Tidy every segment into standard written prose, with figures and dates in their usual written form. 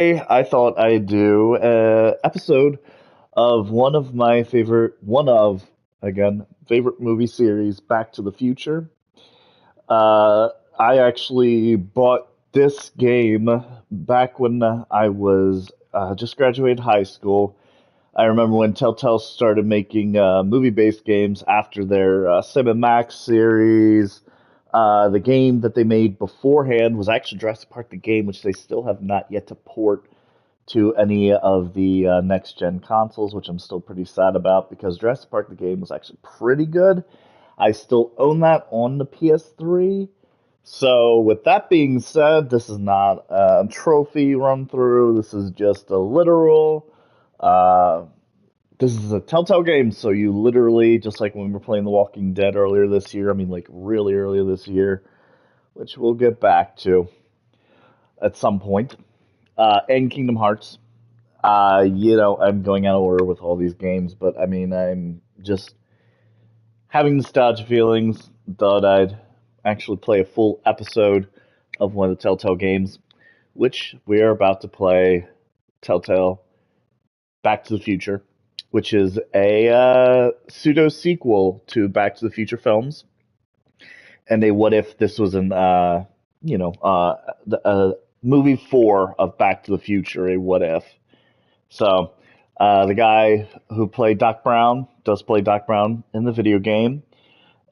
Hey, I thought I'd do an episode of one of, again, favorite movie series, Back to the Future. Uh, I actually bought this game back when I was just graduated high school. I remember when Telltale started making movie-based games after their Max series. The game that they made beforehand was actually Jurassic Park the game, which they still have not yet to port to any of the next gen consoles, which I'm still pretty sad about because Jurassic Park the game was actually pretty good. I still own that on the PS3. So, with that being said, this is not a trophy run through. This is just a literal. Uh, this is a Telltale game, so you literally, just like when we were playing The Walking Dead earlier this year, I mean, like really earlier this year, which we'll get back to at some point, and Kingdom Hearts. I'm going out of order with all these games, but I mean, I'm just having nostalgia feelings. Thought I'd actually play a full episode of one of the Telltale games, which we are about to play. Telltale Back to the Future, which is a pseudo sequel to Back to the Future films, and a what if this was an movie four of Back to the Future, a what if. So, the guy who played Doc Brown does play Doc Brown in the video game.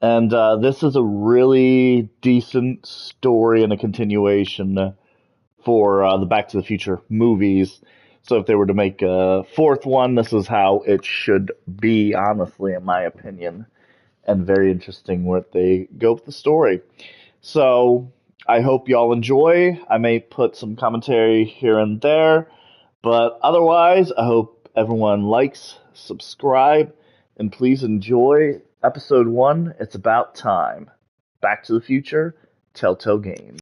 And this is a really decent story and a continuation for the Back to the Future movies. So, if they were to make a fourth one, this is how it should be, honestly, in my opinion. And very interesting where they go with the story. So, I hope y'all enjoy. I may put some commentary here and there. But otherwise, I hope everyone likes, subscribe, and please enjoy episode one. It's about time. Back to the Future, Telltale Games.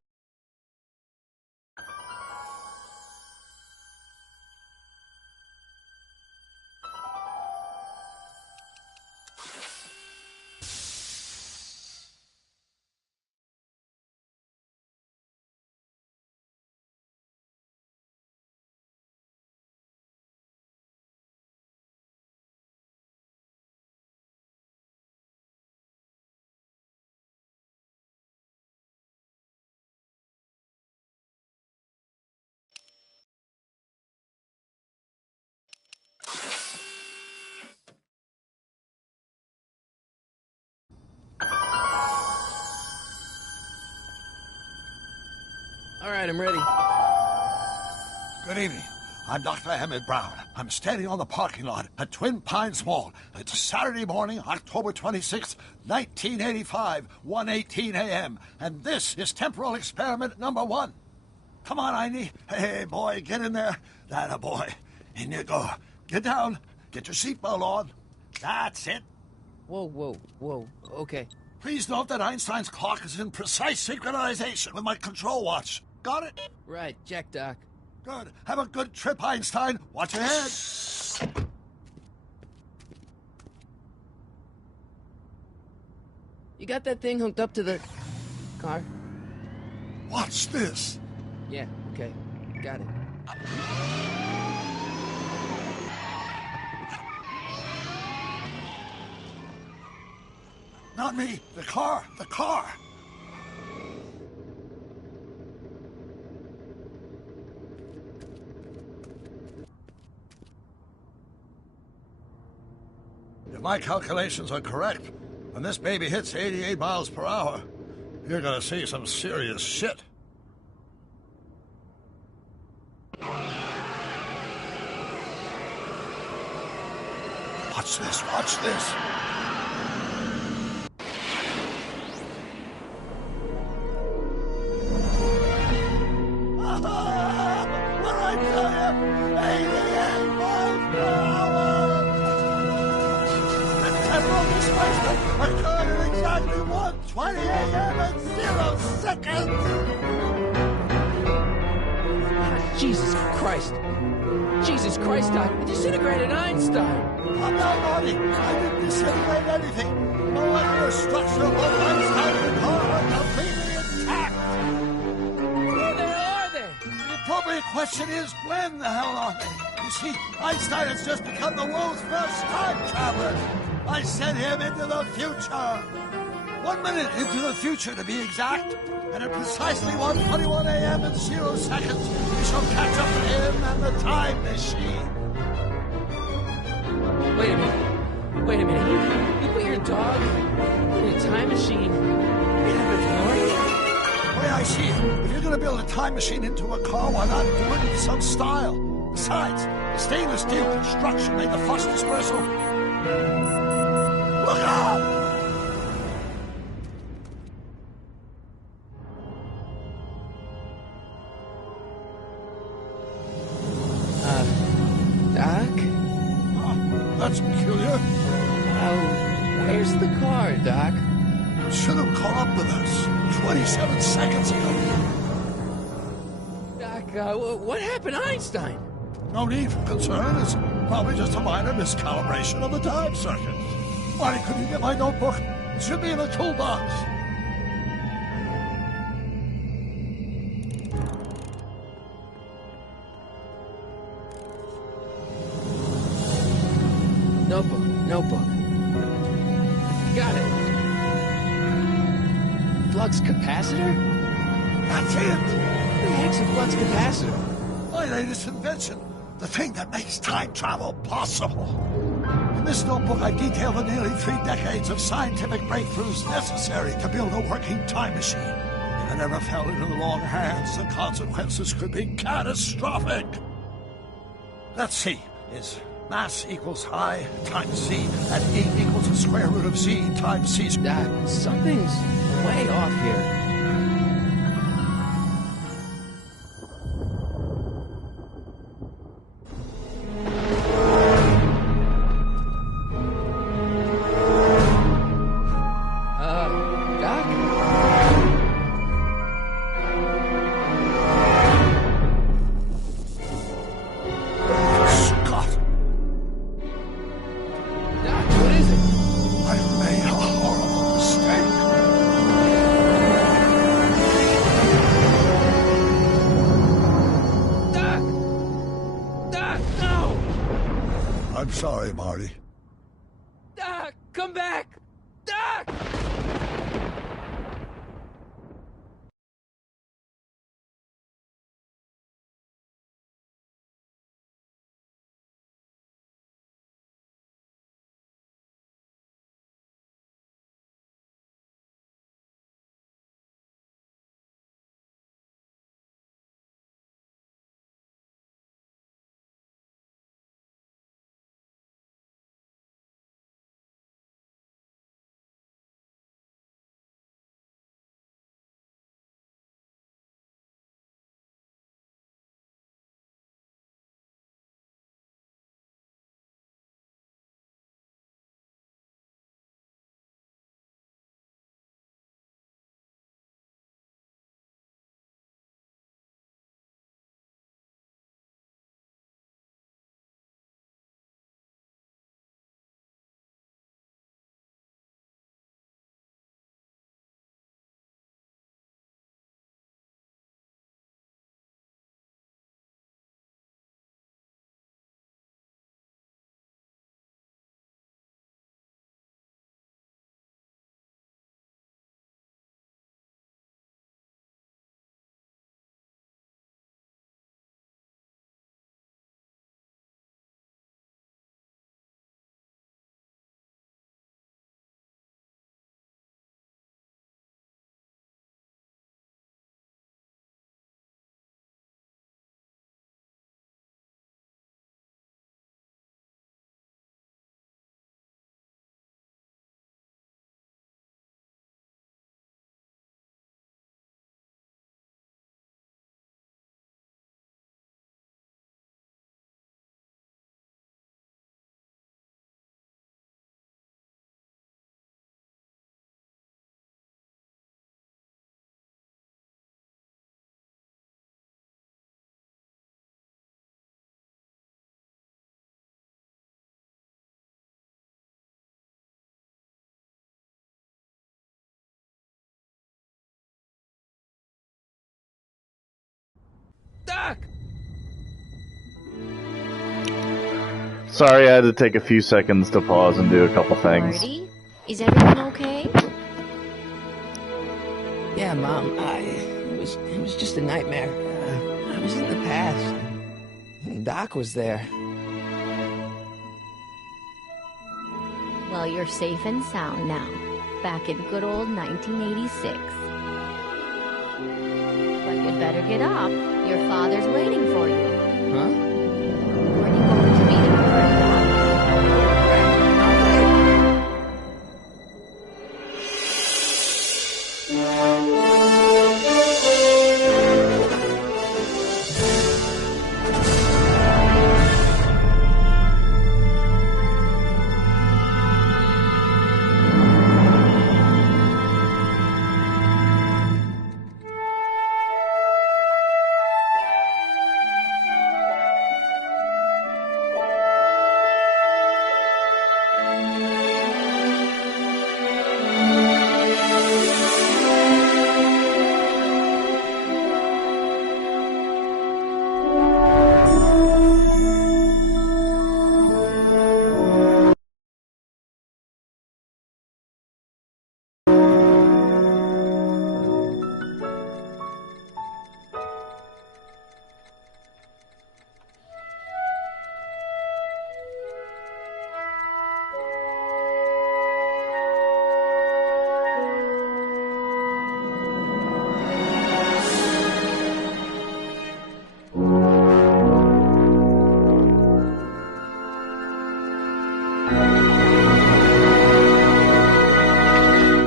All right, I'm ready. Good evening. I'm Dr. Emmett Brown. I'm standing on the parking lot at Twin Pines Mall. It's Saturday morning, October 26th, 1985, 1:18 a.m. And this is temporal experiment number one. Come on, Indy. Hey, boy, get in there. That a boy. In you go. Get down. Get your seatbelt on. That's it. Whoa. Okay. Please note that Einstein's clock is in precise synchronization with my control watch. Got it? Right, check, Doc. Good. Have a good trip, Einstein. Watch your head. You got that thing hooked up to the car? Watch this. Yeah, okay. Got it. Not me. The car. The car. If my calculations are correct, when this baby hits 88 miles per hour, you're gonna see some serious shit. Watch this, watch this. What I tell you? 88 miles per hour! The temporal displacement occurred at exactly 1:20 a.m. and 0 seconds! Jesus Christ. Jesus Christ, Doc. It disintegrated Einstein. I'm not naughty. I didn't disintegrate anything. The molecular structure of both Einstein and the car are completely intact. Where the hell are they? The appropriate question is, when the hell are they? You see, Einstein has just become the world's first time traveler. I sent him into the future. 1 minute into the future, to be exact. And at precisely 1:21 a.m. and 0 seconds, we shall catch up with him and the time machine. Wait a minute. Wait a minute. You put your dog in a time machine in a DeLorean? The way I see it, if you're going to build a time machine into a car, why not do it in some style? Besides, the stainless steel construction made the fuss dispersal. Look out! Doc? That's peculiar. Where's the car, Doc? It should have caught up with us 27 seconds ago. Doc, what happened to Einstein? No need for concern. It's probably just a minor miscalibration of the time circuit. Marty, could you get my notebook? It should be in the toolbox. Notebook. Got it. Flux capacitor? That's it. What the heck's a flux capacitor? My latest invention. The thing that makes time travel possible. In this notebook, I detail the nearly 3 decades of scientific breakthroughs necessary to build a working time machine. If it ever fell into the wrong hands, the consequences could be catastrophic. Let's see. Is mass equals I times Z, and E equals the square root of Z times C squared. Doc, something's way off here. Doc? Scott, Doc, what is it? I made a horrible mistake. Doc! Doc, no! I'm sorry, Marty. Doc, come back! Doc! Sorry, I had to take a few seconds to pause and do a couple things. Marty, is everything okay? Yeah, Mom. It was just a nightmare. I was in the past. And Doc was there. Well, you're safe and sound now. Back in good old 1986. But you'd better get up. Your father's waiting for you. Huh? Are you going to meet him over at Doc's?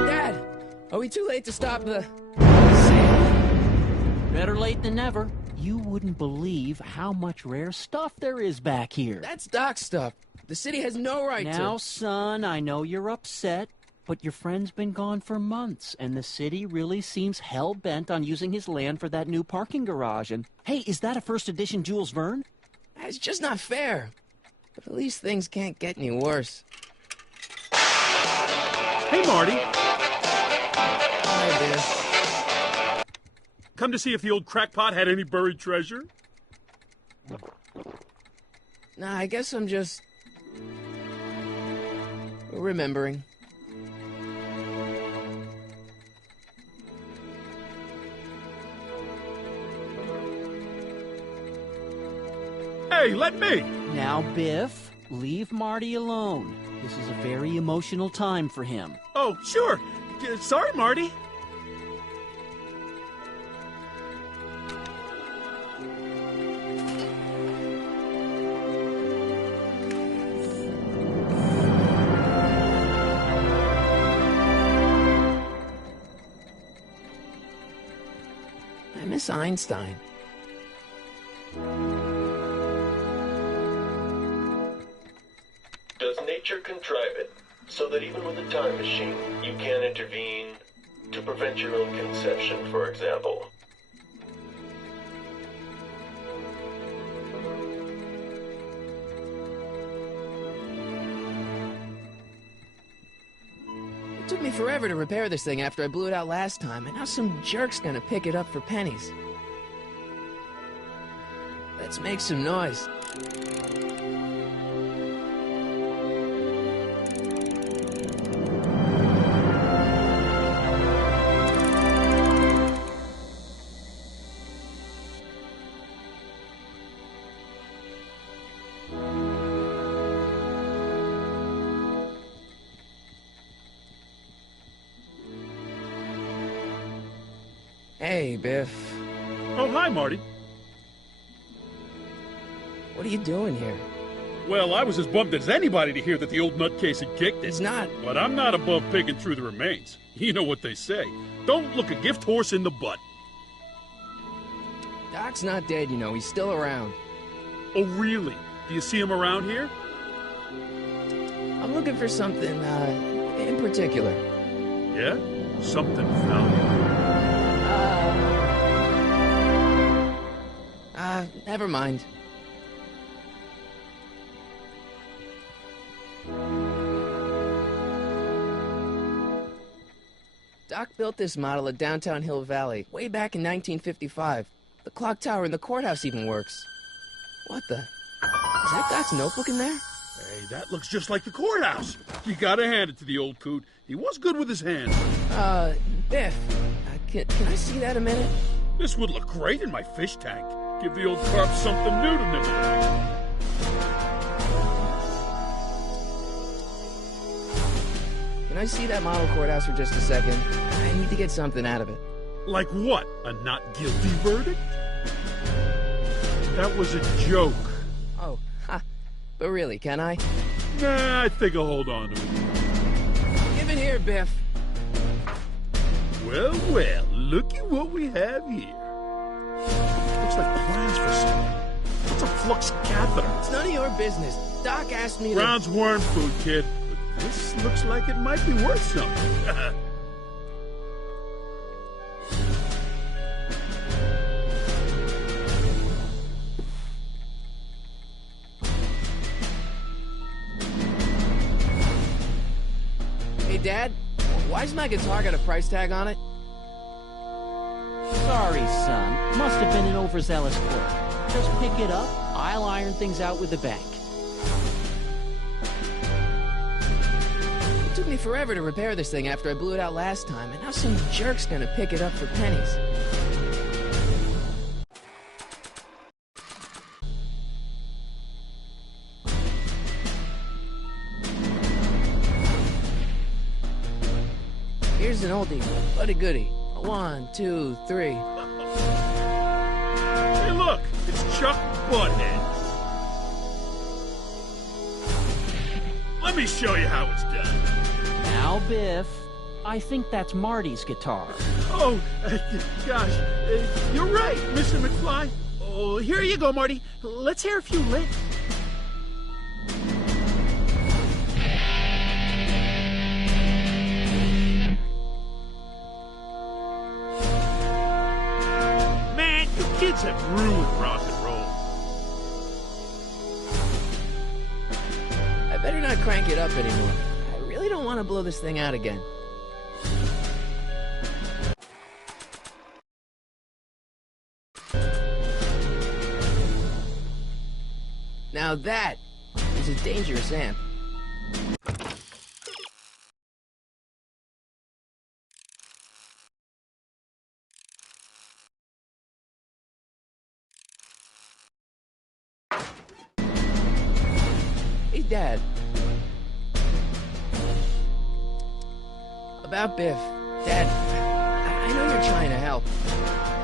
Dad, are we too late to stop the... Better late than never. You wouldn't believe how much rare stuff there is back here. That's Doc's stuff. The city has no right to... Now, son, I know you're upset, but your friend's been gone for months, and the city really seems hell-bent on using his land for that new parking garage. And, hey, is that a first edition Jules Verne? It's just not fair. But at least things can't get any worse. Hey, Marty. Hi, Biff. Come to see if the old crackpot had any buried treasure? Nah, I guess I'm just... remembering. Hey, let me! Now, Biff, leave Marty alone. This is a very emotional time for him. Oh, sure. Sorry, Marty. I miss Einstein. Does nature contrive it so that even with a time machine, you can intervene to prevent your own conception, for example? It took me forever to repair this thing after I blew it out last time, and now some jerk's gonna pick it up for pennies. Let's make some noise. Hey, Biff. Oh, hi, Marty. What are you doing here? Well, I was as bummed as anybody to hear that the old nutcase had kicked it. It's not... But I'm not above picking through the remains. You know what they say. Don't look a gift horse in the butt. Doc's not dead, you know. He's still around. Oh, really? Do you see him around here? I'm looking for something, in particular. Yeah? Something valuable. Never mind. Doc built this model at downtown Hill Valley way back in 1955. The clock tower in the courthouse even works. What the? Is that Doc's notebook in there? Hey, that looks just like the courthouse. You gotta hand it to the old coot. He was good with his hands. Biff, can I see that a minute? This would look great in my fish tank. Give the old carp something new to nibble at. Can I see that model courthouse for just a second? I need to get something out of it. Like what? A not guilty verdict? That was a joke. Oh, ha. But really, can I? Nah, I think I'll hold on to it. Give it here, Biff. Well, well, looky what we have here. Looks like plans for something. What's a flux catheter? It's none of your business. Doc asked me to... Brown's worm food, kid. But this looks like it might be worth something. Hey, Dad, why's my guitar got a price tag on it? Sorry, son. Must have been an overzealous clerk. Just pick it up. I'll iron things out with the bank. It took me forever to repair this thing after I blew it out last time, and now some jerk's gonna pick it up for pennies. Here's an oldie, but a goodie. 1, 2, 3. Hey, look! It's Chuck Butthead. Let me show you how it's done. Now, Biff, I think that's Marty's guitar. Oh, gosh. You're right, Mr. McFly. Oh, here you go, Marty. Let's hear a few licks. Man, you kids have ruined rock and roll. I better not crank it up anymore. I really don't want to blow this thing out again. Now that is a dangerous amp. Hey, Dad. About Biff. Dad, I know you're trying to help.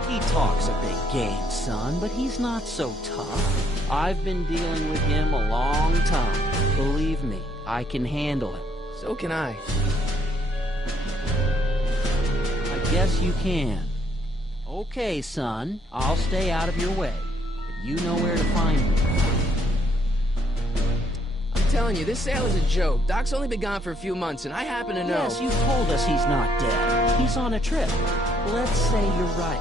He talks a big game, son, but he's not so tough. I've been dealing with him a long time. Believe me, I can handle him. So can I. I guess you can. Okay, son, I'll stay out of your way. But you know where to find me. I'm telling you, this sale is a joke. Doc's only been gone for a few months, and I happen to know... Yes, you told us he's not dead. He's on a trip. Let's say you're right.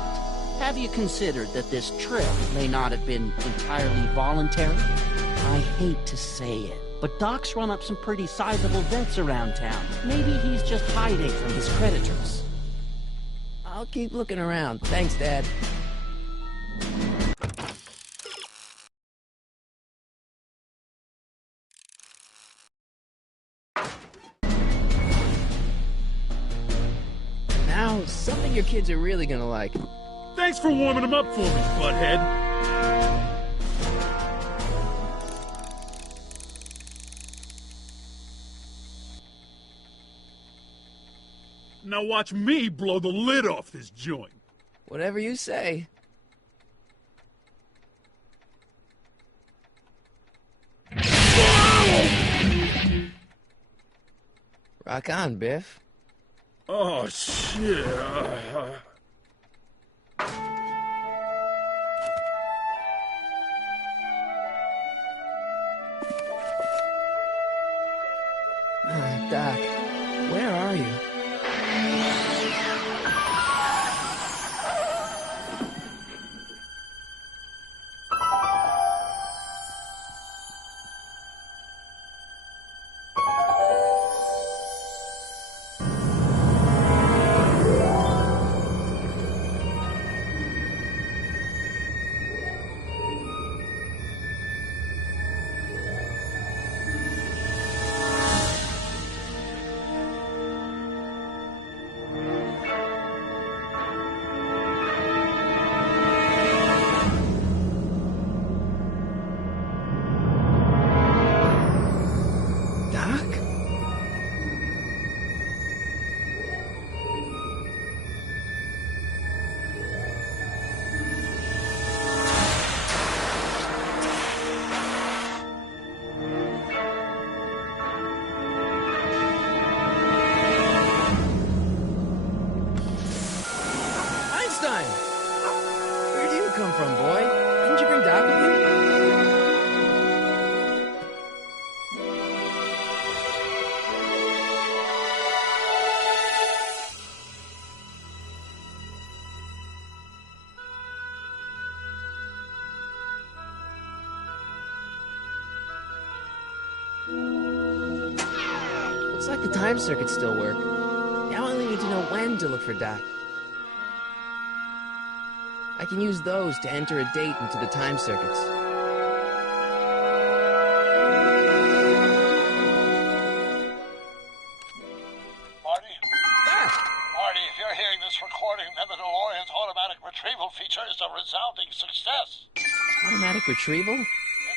Have you considered that this trip may not have been entirely voluntary? I hate to say it, but Doc's run up some pretty sizable debts around town. Maybe he's just hiding from his creditors. I'll keep looking around. Thanks, Dad. Now, something your kids are really gonna like. Thanks for warming them up for me, butthead. Now watch me blow the lid off this joint. Whatever you say. Rock on, Biff. Oh, shit. Doc, where are you? Looks like the time circuits still work. Now I only need to know when to look for Doc. I can use those to enter a date into the time circuits. Marty? Marty, if you're hearing this recording, then the DeLorean's automatic retrieval feature is a resounding success. Automatic retrieval? In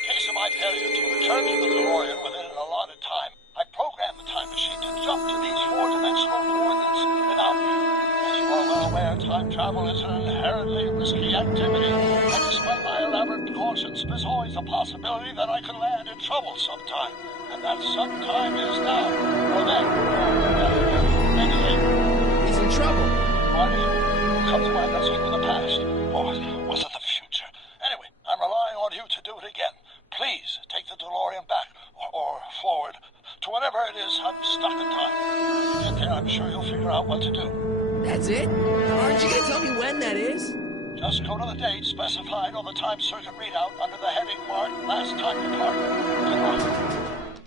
case of my failure to return to the DeLorean within an allotted time, I programmed the time machine to jump to these four-dimensional coordinates without me. As you are well aware, time travel is an inherently risky activity, and despite my elaborate precautions, there's always a possibility that I could land in trouble sometime, and that sometime is now, or then, or anything. He's in trouble. Marty, come to mind that's through the past, or was it the future? Anyway, I'm relying on you to do it again. Please take the DeLorean back, or forward, to whenever it is I'm stuck in time. When you get there, I'm sure you'll figure out what to do. That's it? Aren't you gonna tell me when that is? Just go to the date specified on the time circuit readout under the heading marked Last Time Departed. Good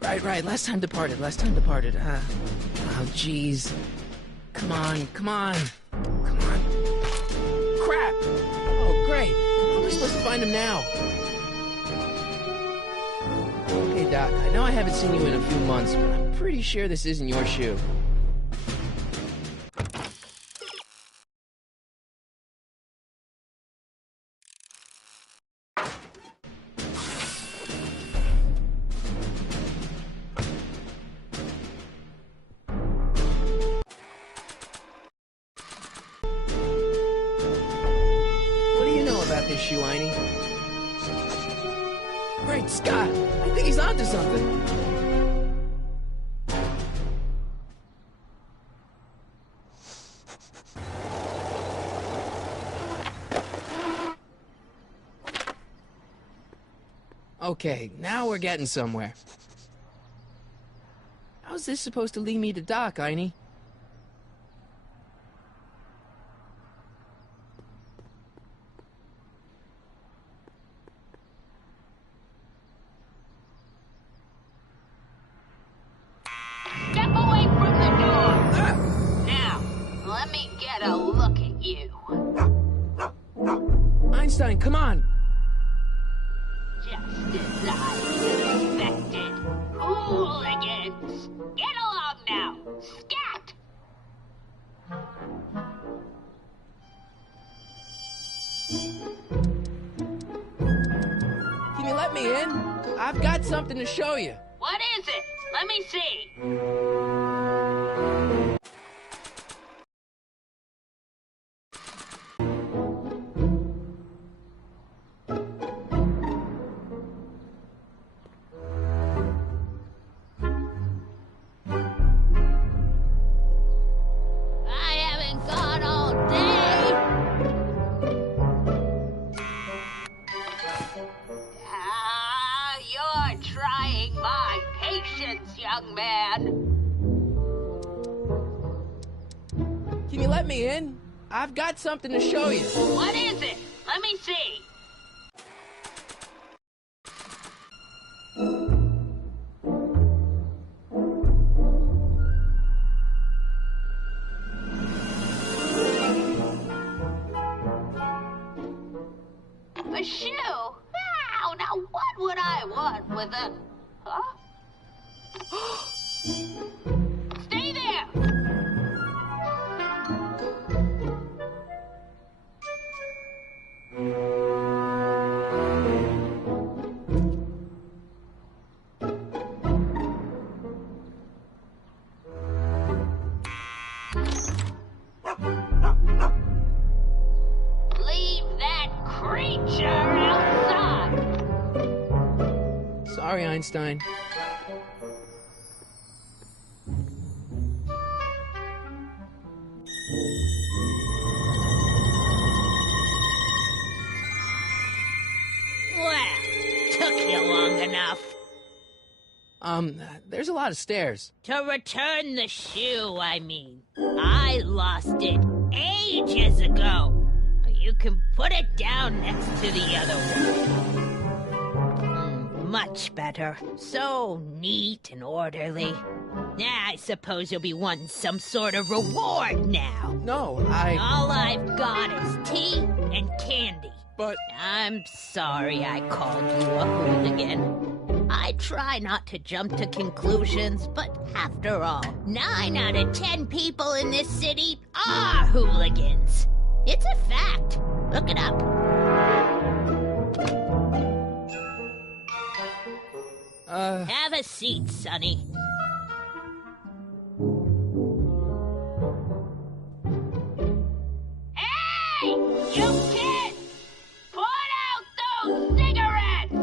luck. Right, last time departed. Oh, jeez. Come on. Crap! Oh, great. How am I supposed to find him now? Okay, Doc, I know I haven't seen you in a few months, but I'm pretty sure this isn't your shoe. What do you know about this shoe, Einie? Great Scott! I think he's onto something. Okay, now we're getting somewhere. How's this supposed to lead me to Doc, Einie? Step away from the door! Now, let me get a look at you. Einstein, come on! Just as I suspected. Hooligans! Get along now! Scat! Can you let me in? I've got something to show you. What is it? Let me see. I haven't gone all day. You're trying my patience, young man. Can you let me in? I've got something to show you. What is it? Let me see. A shoe? Wow, now what would I want with a... Huh? Stay there! Leave that creature outside! Sorry, Einstein. Well, took you long enough. There's a lot of stairs. To return the shoe, I mean. I lost it ages ago. You can put it down next to the other one. Much better. So neat and orderly. I suppose you'll be wanting some sort of reward now. No, All I've got is tea and candy. But... I'm sorry I called you a hooligan. I try not to jump to conclusions, but after all, 9 out of 10 people in this city are hooligans. It's a fact. Look it up. Have a seat, Sonny. Hey! You kids! Put out those cigarettes!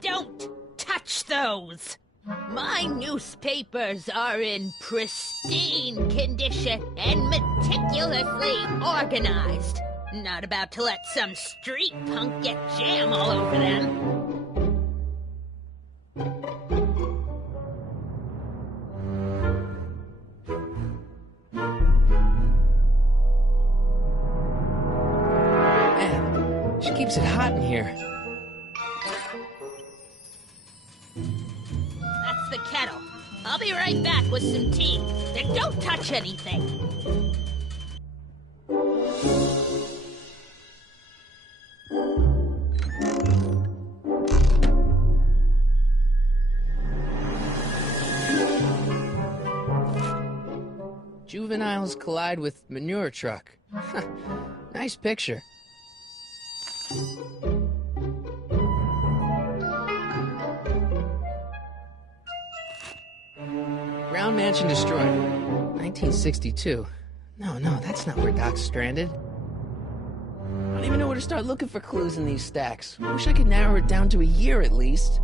Don't touch those! My newspapers are in pristine condition and meticulously organized. Not about to let some street punk get jam all over them. Man, she keeps it hot in here. That's the kettle. I'll be right back with some tea. Then don't touch anything. Juveniles collide with manure truck. Nice picture. Brown Mansion destroyed. 1962. No, that's not where Doc's stranded. I don't even know where to start looking for clues in these stacks. Wish I could narrow it down to a year at least.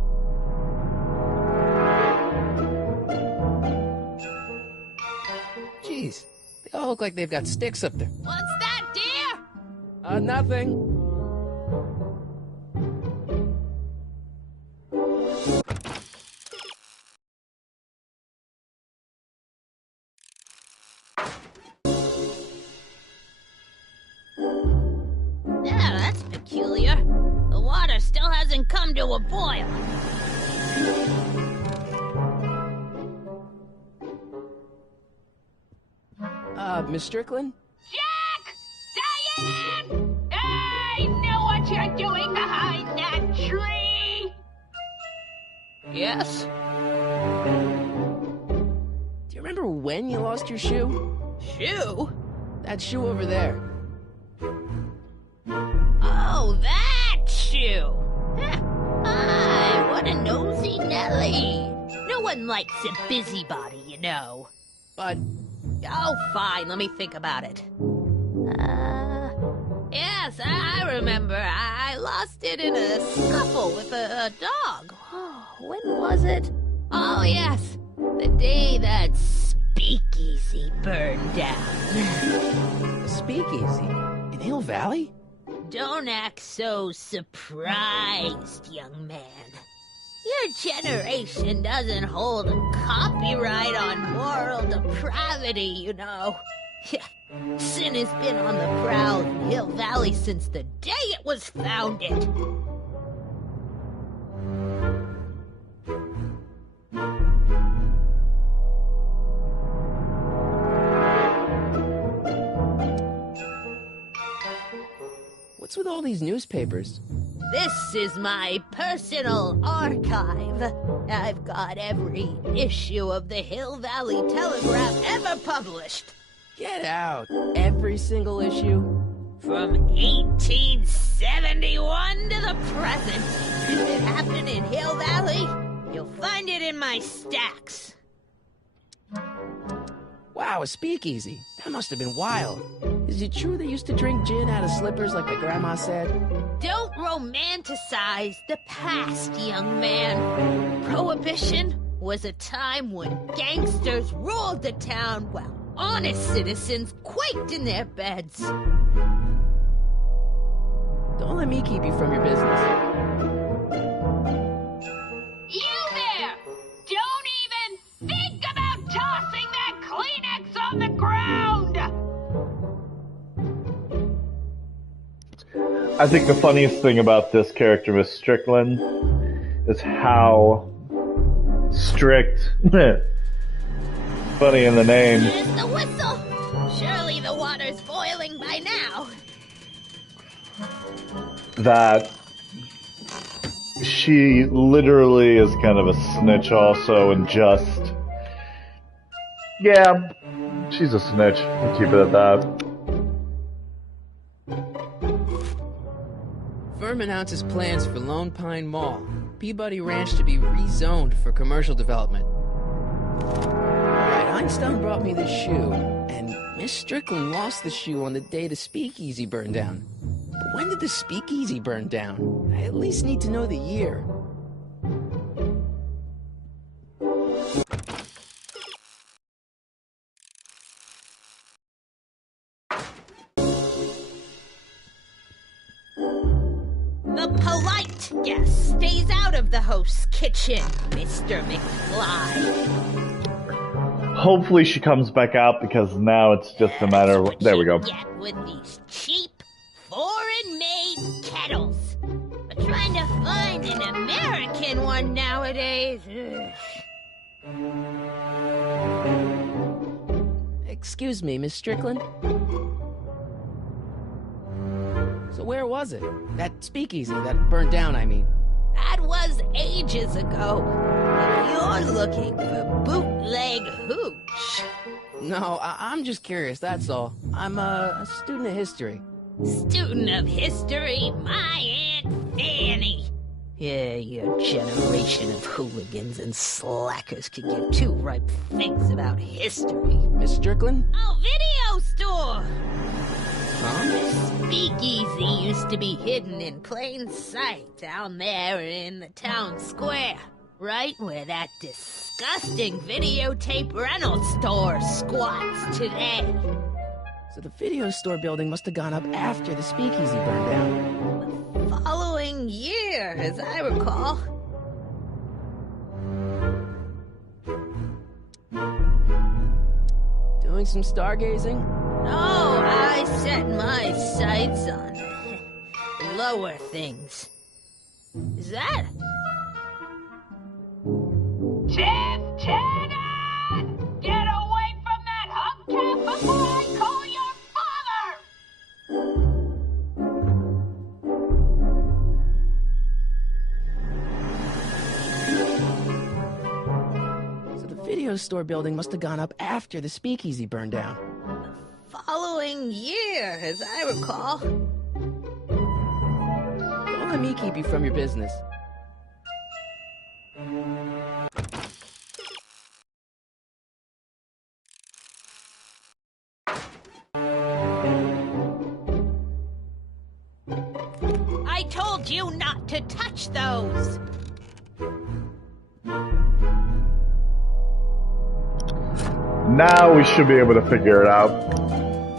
Jeez, they all look like they've got sticks up there. What's that, dear? Nothing. Yeah, that's peculiar. The water still hasn't come to a boil. Miss Strickland? Jack! Diane! I know what you're doing behind that tree! Yes? Do you remember when you lost your shoe? Shoe? That shoe over there. Oh, that shoe! Huh. Aye, what a nosy Nelly! No one likes a busybody, you know. But... Oh, fine, let me think about it. Yes, I remember. I lost it in a scuffle with a dog. Oh, when was it? Oh, yes, the day that speakeasy burned down. A speakeasy? In Hill Valley? Don't act so surprised, young man. Your generation doesn't hold a copyright on moral depravity, you know. Sin has been on the prowl in Hill Valley since the day it was founded. What's with all these newspapers? This is my personal archive. I've got every issue of the Hill Valley Telegraph ever published. Get out. Every single issue? From 1871 to the present. If it happened in Hill Valley, you'll find it in my stacks. Wow, a speakeasy. That must have been wild. Is it true they used to drink gin out of slippers like my grandma said? Don't romanticize the past, young man. Prohibition was a time when gangsters ruled the town while honest citizens quaked in their beds. Don't let me keep you from your business. You there! Don't even think about tossing that Kleenex on the ground! I think the funniest thing about this character, Miss Strickland, is how strict, funny in the name, There's the whistle. Surely the water's boiling by now. that she literally is kind of a snitch also, and just, yeah, she's a snitch. We'll keep it at that. Firm announces plans for Lone Pine Mall, Peabody Ranch to be rezoned for commercial development. Alright, Einstein brought me this shoe, and Miss Strickland lost the shoe on the day the speakeasy burned down. But when did the speakeasy burn down? I at least need to know the year. The polite guest stays out of the host's kitchen, Mr. McFly. Hopefully she comes back out, because now it's just a matter of... There we go. Get with these cheap, foreign-made kettles. But trying to find an American one nowadays... Excuse me, Miss Strickland? So where was it? That speakeasy that burned down, I mean. That was ages ago. If you're looking for bootleg hooch... No, I'm just curious, that's all. I'm a student of history. Student of history, my Aunt Fanny. Yeah, your generation of hooligans and slackers could give two ripe figs about history. Miss Strickland? Oh, video store! Huh? The speakeasy used to be hidden in plain sight down there in the town square. Right where that disgusting videotape rental store squats today. So the video store building must have gone up after the speakeasy burned down. The following year, as I recall. Doing some stargazing? No, I set my sights on lower things. Is that? Tenant! Get away from that hubcap before I call your father! So the video store building must have gone up after the speakeasy burned down. Following year, as I recall. Don't let me keep you from your business. I told you not to touch those! Now we should be able to figure it out.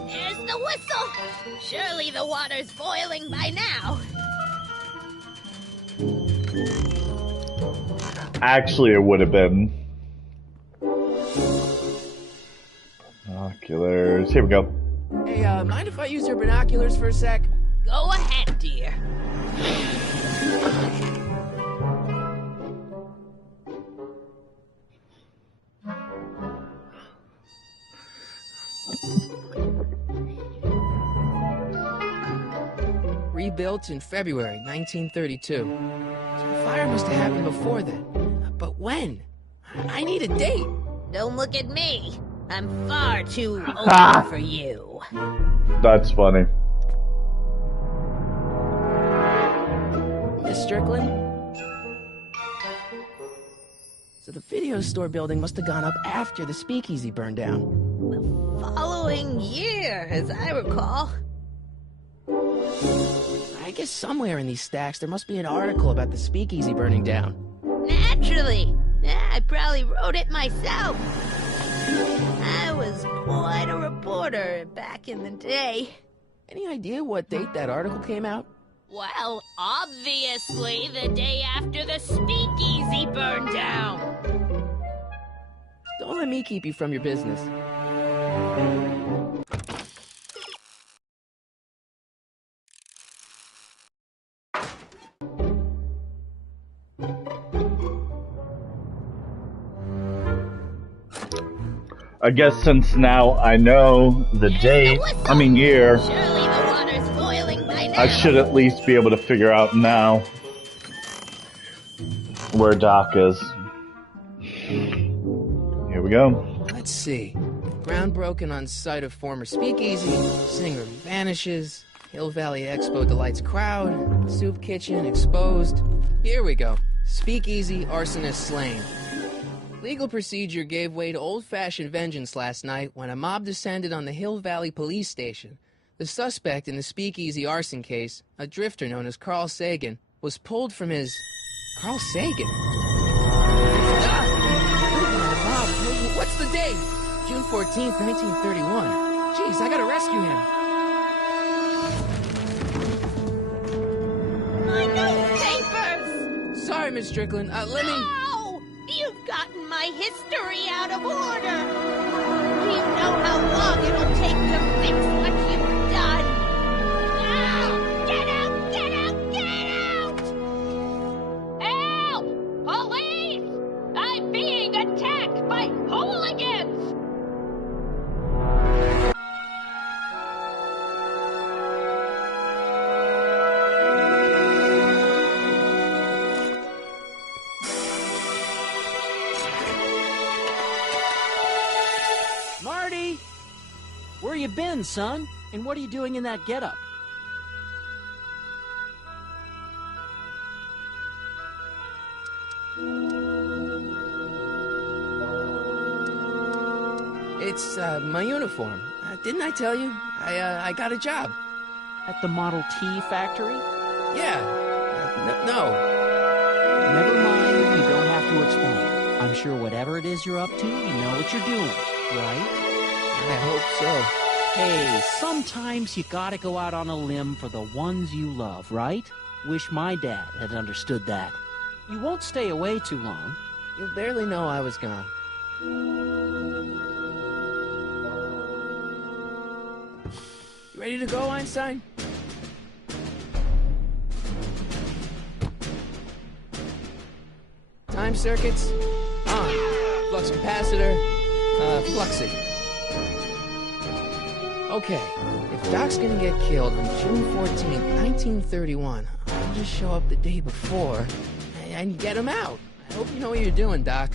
There's the whistle! Surely the water's boiling by now. Actually, it would have been. Binoculars. Here we go. Hey, mind if I use your binoculars for a sec? Go ahead, dear. Rebuilt in February 1932. So the fire must have happened before then. But when? I need a date. Don't look at me. I'm far too old for you. That's funny. Miss Strickland? So the video store building must have gone up after the speakeasy burned down. The following year, as I recall. I guess somewhere in these stacks there must be an article about the speakeasy burning down. Naturally. I probably wrote it myself. I was quite a reporter back in the day. Any idea what date that article came out? Well, obviously the day after the speakeasy burned down. Don't let me keep you from your business. I guess since now I know the date, year, Surely the water's boiling by now. I should at least be able to figure out now where Doc is. Here we go. Let's see. Ground broken on site of former speakeasy. Singer vanishes. Hill Valley Expo delights crowd. Soup kitchen exposed. Here we go. Speakeasy arsonist slain. Legal procedure gave way to old-fashioned vengeance last night when a mob descended on the Hill Valley police station. The suspect in the speakeasy arson case, a drifter known as Carl Sagan, was pulled from his... Carl Sagan? Ah! What's the date? June 14th, 1931. Jeez, I gotta rescue him. My newspapers! Sorry, Miss Strickland. Let me... No! You've gotten my history out of order! Do you know how long it'll take to fix what you've done? Now! Get out! Get out! Get out! Help! Police! I'm being attacked by hooligans! Marty! Where you been, son? And what are you doing in that getup? It's, my uniform. Didn't I tell you? I got a job. At the Model T factory? Yeah. No. Never mind, you don't have to explain. I'm sure whatever it is you're up to, you know what you're doing, right? I hope so. Hey, sometimes you gotta go out on a limb for the ones you love, right? Wish my dad had understood that. You won't stay away too long. You'll barely know I was gone. You ready to go, Einstein? Time circuits on. Flux capacitor fluxing. Okay, if Doc's gonna get killed on June 14th, 1931, I'll just show up the day before and get him out. I hope you know what you're doing, Doc.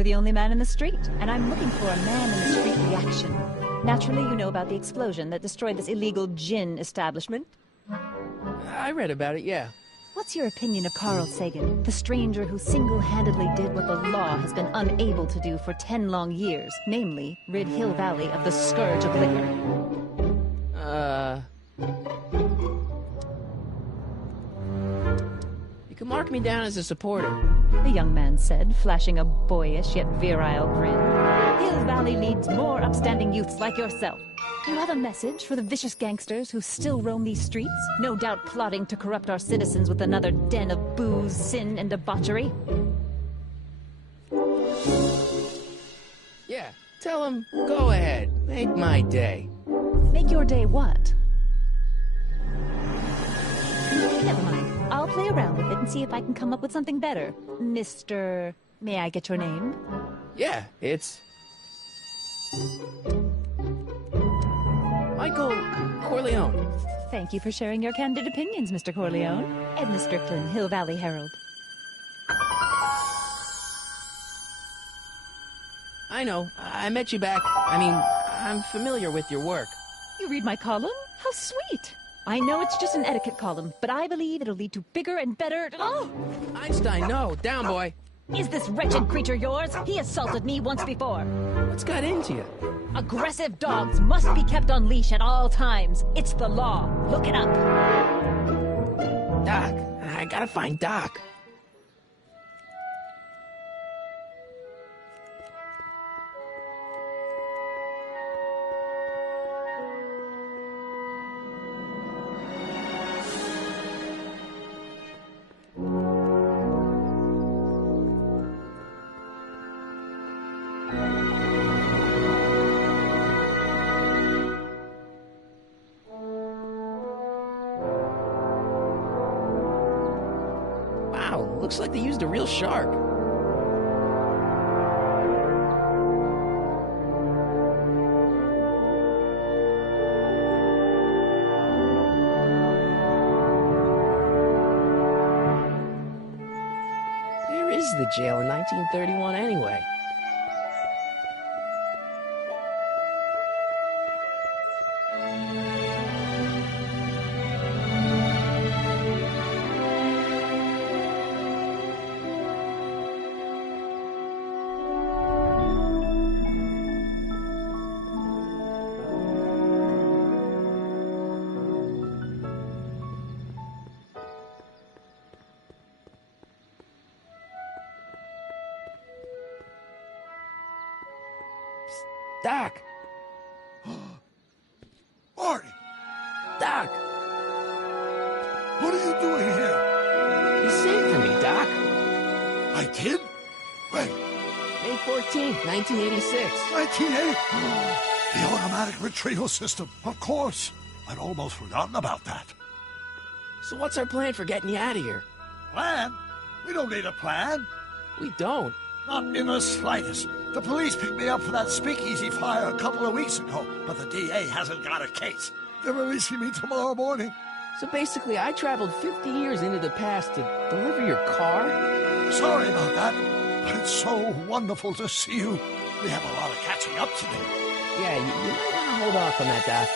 You're the only man in the street, and I'm looking for a man in the street reaction. Naturally, you know about the explosion that destroyed this illegal gin establishment. I read about it, yeah. What's your opinion of Carl Sagan, the stranger who single-handedly did what the law has been unable to do for 10 long years, namely, rid Hill Valley of the scourge of liquor? You can mark me down as a supporter. The young man said, flashing a boyish yet virile grin. Hill Valley needs more upstanding youths like yourself. You have a message for the vicious gangsters who still roam these streets, no doubt plotting to corrupt our citizens with another den of booze, sin, and debauchery? Yeah, tell them, go ahead, make my day. Make your day what? Never mind. I'll play around with it and see if I can come up with something better. Mr. May I get your name? Yeah, it's... Michael Corleone. Thank you for sharing your candid opinions, Mr. Corleone. Edna Strickland, Hill Valley Herald. I know, I met you back. I mean, I'm familiar with your work. You read my column? How sweet! I know it's just an etiquette column, but I believe it'll lead to bigger and better... Oh! Einstein, no. Down, boy. Is this wretched creature yours? He assaulted me once before. What's got into you? Aggressive dogs must be kept on leash at all times. It's the law. Look it up. Doc. I gotta find Doc. Wow, looks like they used a real shark. Where is the jail in 1931 anyway? Doc! Marty! Doc! What are you doing here? You saved for me, Doc. I did? When? May 14th, 1986. 1980? The automatic retrieval system, of course. I'd almost forgotten about that. So what's our plan for getting you out of here? Plan? We don't need a plan. We don't. Not in the slightest. The police picked me up for that speakeasy fire a couple of weeks ago, but the DA hasn't got a case. They're releasing me tomorrow morning. So basically, I traveled 50 years into the past to deliver your car? Sorry about that, but it's so wonderful to see you. We have a lot of catching up to do. Yeah, you might want to hold off on that, Doc.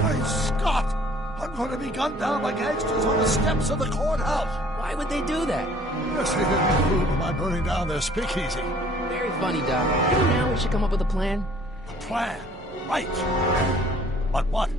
Great Scott! I'm going to be gunned down by gangsters on the steps of the courthouse. Why would they do that? Yes, they didn't approve of my burning down their speakeasy. Very funny, Doc. Maybe now we should come up with a plan. A plan? Right. But what? Why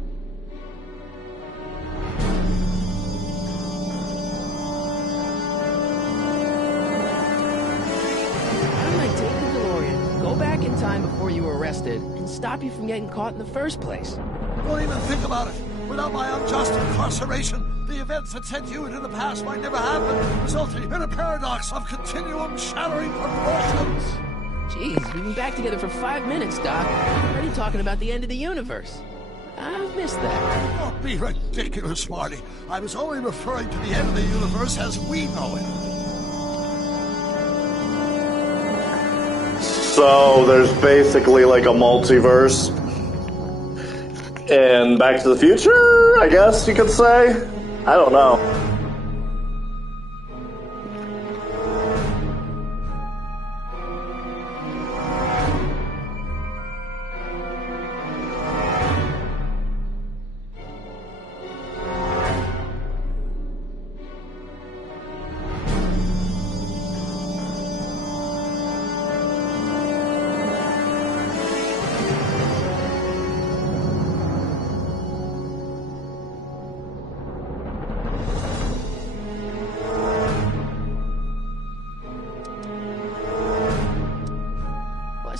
don't I take the DeLorean, go back in time before you were arrested, and stop you from getting caught in the first place? Don't even think about it. Without my unjust incarceration, the events that sent you into the past might never happen, resulting in a paradox of continuum shattering proportions. Jeez, we've been back together for 5 minutes, Doc. Already talking about the end of the universe. I've missed that. Don't be ridiculous, Marty. I was only referring to the end of the universe as we know it. So there's basically like a multiverse in Back to the Future, I guess you could say. I don't know.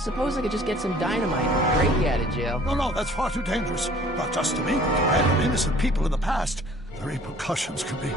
suppose I could just get some dynamite and break you out of jail. No, that's far too dangerous. Not just to me, but to random innocent people in the past. The repercussions could be...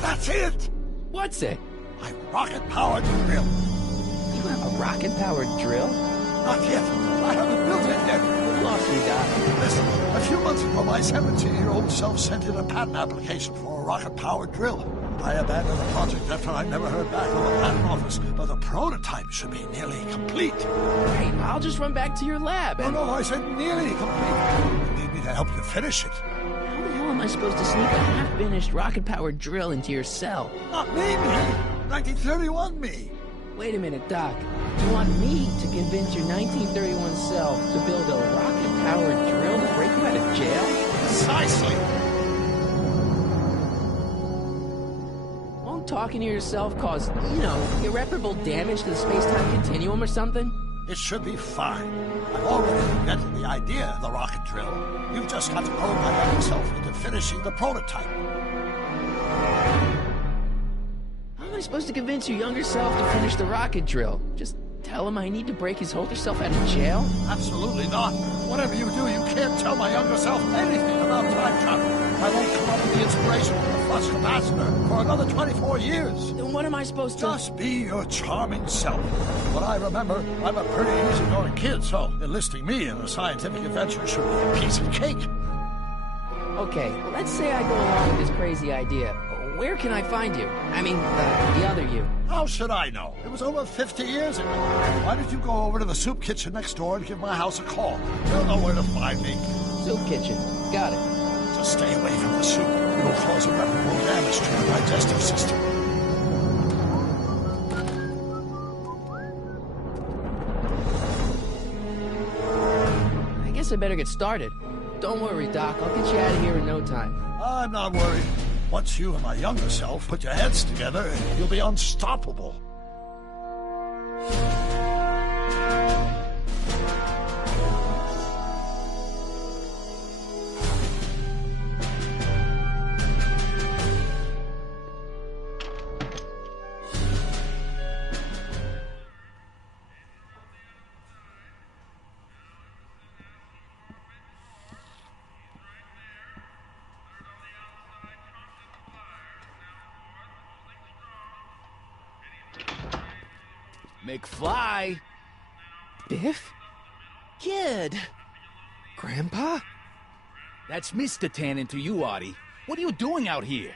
That's it! What's it? My rocket-powered drill. You have a rocket-powered drill? Not yet. I haven't built it yet. You lost me, Doc. Listen, a few months ago, my 17-year-old self sent in a patent application for a rocket-powered drill. I abandoned the project after I never heard back from the patent office, but the prototype should be nearly complete. Great, I'll just run back to your lab and... No, I said nearly complete. You need me to help you finish it. How the hell am I supposed to sneak a half-finished rocket-powered drill into your cell? Not me. 1931 me. Wait a minute, Doc. You want me to convince your 1931 self to build a rocket-powered drill to break you out of jail? Precisely. Won't talking to yourself cause, irreparable damage to the space-time continuum or something? It should be fine. I've already invented the idea of the rocket drill. You've just got to goad my young self into finishing the prototype. How am I supposed to convince your younger self to finish the rocket drill? Just tell him I need to break his older self out of jail? Absolutely not. Whatever you do, you can't tell my younger self anything about time travel. I won't come up with the inspiration for the flux capacitor for another 24 years. Then what am I supposed to... Just be your charming self. What I remember, I'm a pretty easygoing kid, so enlisting me in a scientific adventure should be a piece of cake. Okay, let's say I go along with this crazy idea. Where can I find you? I mean, the other you. How should I know? It was over 50 years ago. Why don't you go over to the soup kitchen next door and give my house a call? They'll know where to find me. Soup kitchen. Got it. Just stay away from the soup. It'll cause irreparable damage to your digestive system. I guess I better get started. Don't worry, Doc. I'll get you out of here in no time. I'm not worried. Once you and my younger self put your heads together, you'll be unstoppable. McFly! Biff? Kid! Grandpa? That's Mr. Tannen to you, Artie. What are you doing out here?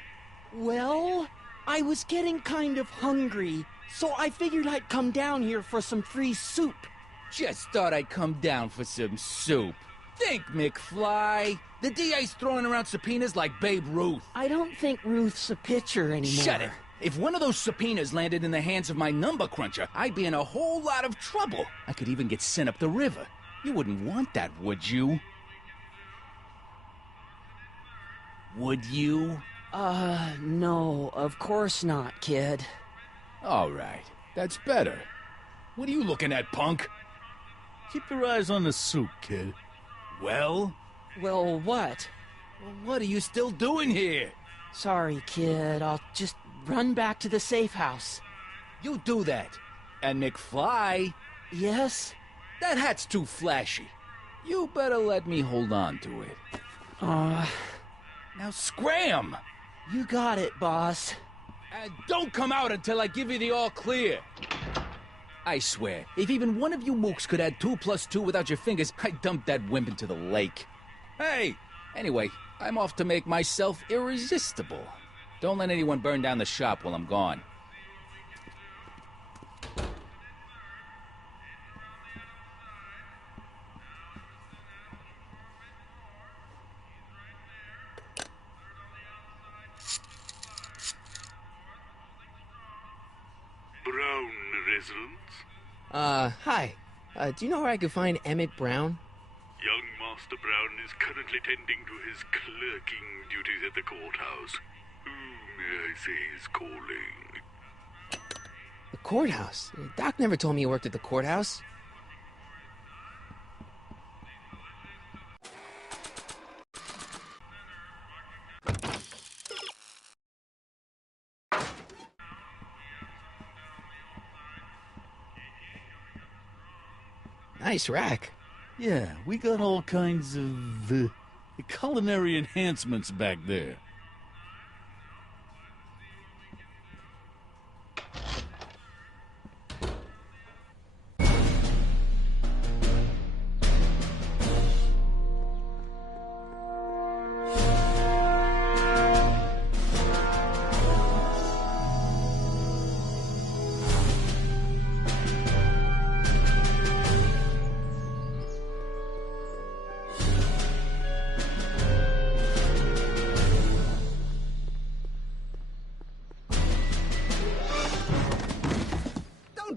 Well, I was getting kind of hungry, so I figured I'd come down here for some free soup. Just thought I'd come down for some soup. Think, McFly. The DA's throwing around subpoenas like Babe Ruth. I don't think Ruth's a pitcher anymore. Shut it. If one of those subpoenas landed in the hands of my number cruncher, I'd be in a whole lot of trouble. I could even get sent up the river. You wouldn't want that, would you? Would you? No, of course not, kid. All right, that's better. What are you looking at, punk? Keep your eyes on the soup, kid. Well? Well, what? Well, what are you still doing here? Sorry, kid. I'll just run back to the safe house. You do that. And McFly... Yes? That hat's too flashy. You better let me hold on to it. Now scram! You got it, boss. And don't come out until I give you the all clear. I swear, if even one of you mooks could add 2 plus 2 without your fingers, I'd dump that wimp into the lake. Hey! Anyway, I'm off to make myself irresistible. Don't let anyone burn down the shop while I'm gone. Brown residence? Hi. Do you know where I could find Emmett Brown? Young Master Brown is currently tending to his clerking duties at the courthouse. Who, may I say, is calling? The courthouse? Doc never told me he worked at the courthouse. Nice rack. Yeah, we got all kinds of culinary enhancements back there.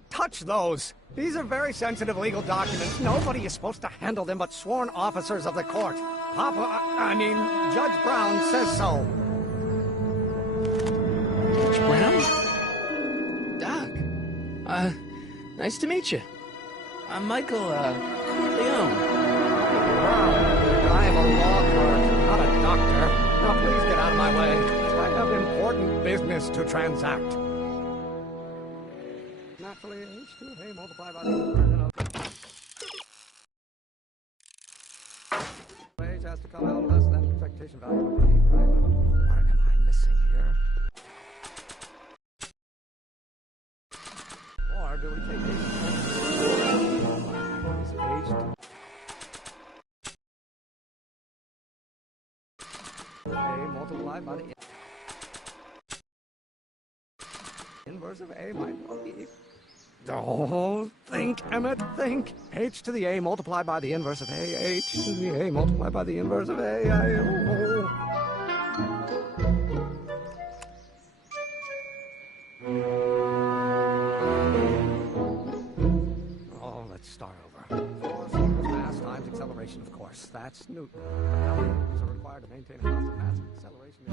Touch those. These are very sensitive legal documents. Nobody is supposed to handle them but sworn officers of the court. I mean, Judge Brown says so. Judge Brown? Doc. Nice to meet you. I'm Michael, Corleone. Brown, I am a law clerk, not a doctor. Now please get out of my way. I have important business to transact. Naturally, H2A multiplied by the inversion of H has to come out less than expectation value of B, right? What am I missing here? Or do we take A multiplied by the inverse of A might be. Oh, think, Emmett, think. H to the A multiplied by the inverse of A. H to the A multiplied by the inverse of A. Oh, let's start over. Force equals mass times acceleration, of course. That's Newton. Values are required to maintain a constant mass and acceleration.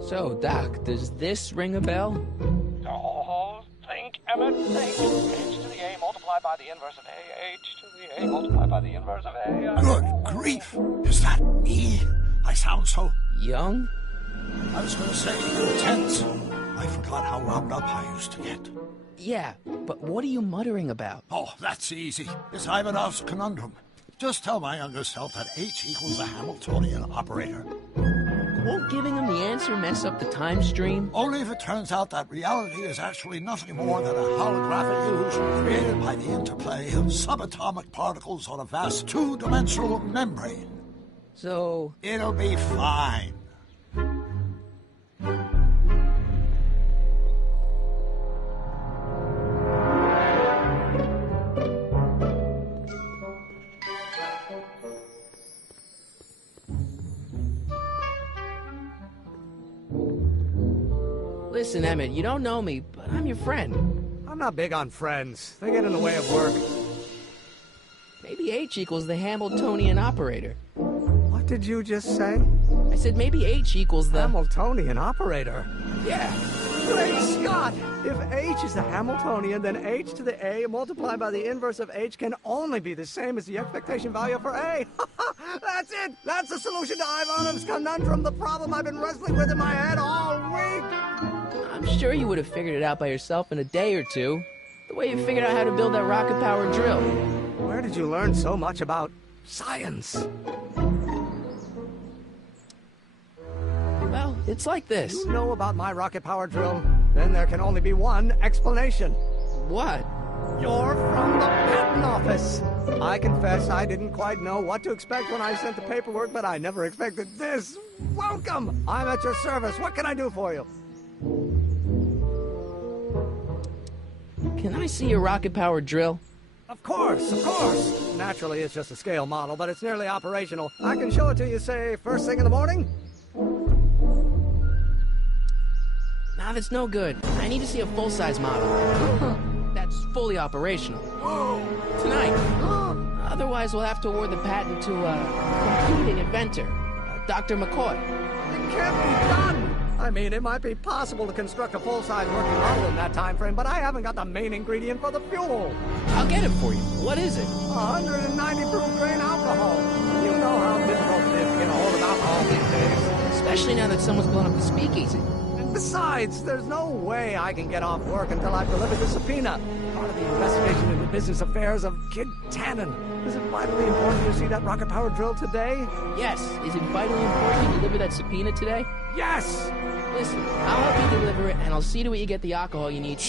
So, Doc, does this ring a bell? Oh, think, Emmett, think. H to the A multiplied by the inverse of A. H to the A multiplied by the inverse of A. Good grief! Is that me? I sound so... young? I was going to say intense. I forgot how wound up I used to get. Yeah, but what are you muttering about? Oh, that's easy. It's Ivanov's conundrum. Just tell my younger self that H equals a Hamiltonian operator. Won't giving him the answer mess up the time stream? Only if it turns out that reality is actually nothing more than a holographic illusion created by the interplay of subatomic particles on a vast two-dimensional membrane. So... it'll be fine. Listen, Emmett, you don't know me, but I'm your friend. I'm not big on friends. They get in the way of work. Maybe H equals the Hamiltonian operator. What did you just say? I said maybe H equals the... Hamiltonian operator? Yeah. Great Scott! If H is the Hamiltonian, then H to the A multiplied by the inverse of H can only be the same as the expectation value for A. That's it! That's the solution to Ivanov's conundrum, the problem I've been wrestling with in my head all week! I'm sure you would have figured it out by yourself in a day or two. The way you figured out how to build that rocket-powered drill. Where did you learn so much about science? Well, it's like this. You know about my rocket-powered drill? Then there can only be one explanation. What? You're from the patent office. I confess I didn't quite know what to expect when I sent the paperwork, but I never expected this. Welcome! I'm at your service. What can I do for you? Can I see your rocket-powered drill? Of course, of course. Naturally, it's just a scale model, but it's nearly operational. I can show it to you, say, first thing in the morning? Nah, that's no good. I need to see a full-size model. That's fully operational. Tonight. Otherwise, we'll have to award the patent to a competing inventor, Dr. McCoy. It can't be done! I mean, it might be possible to construct a full-size working model in that time frame, but I haven't got the main ingredient for the fuel. I'll get it for you. What is it? 190 proof grain alcohol. You know how difficult it is to get a hold of alcohol these days. Especially now that someone's blown up the speakeasy. Besides, there's no way I can get off work until I've delivered the subpoena. Part of the investigation into business affairs of Kid Tannen. Is it vitally important you see that rocket-powered drill today? Yes. Is it vitally important you deliver that subpoena today? Yes! Listen, I'll help you deliver it, and I'll see to it you get the alcohol you need.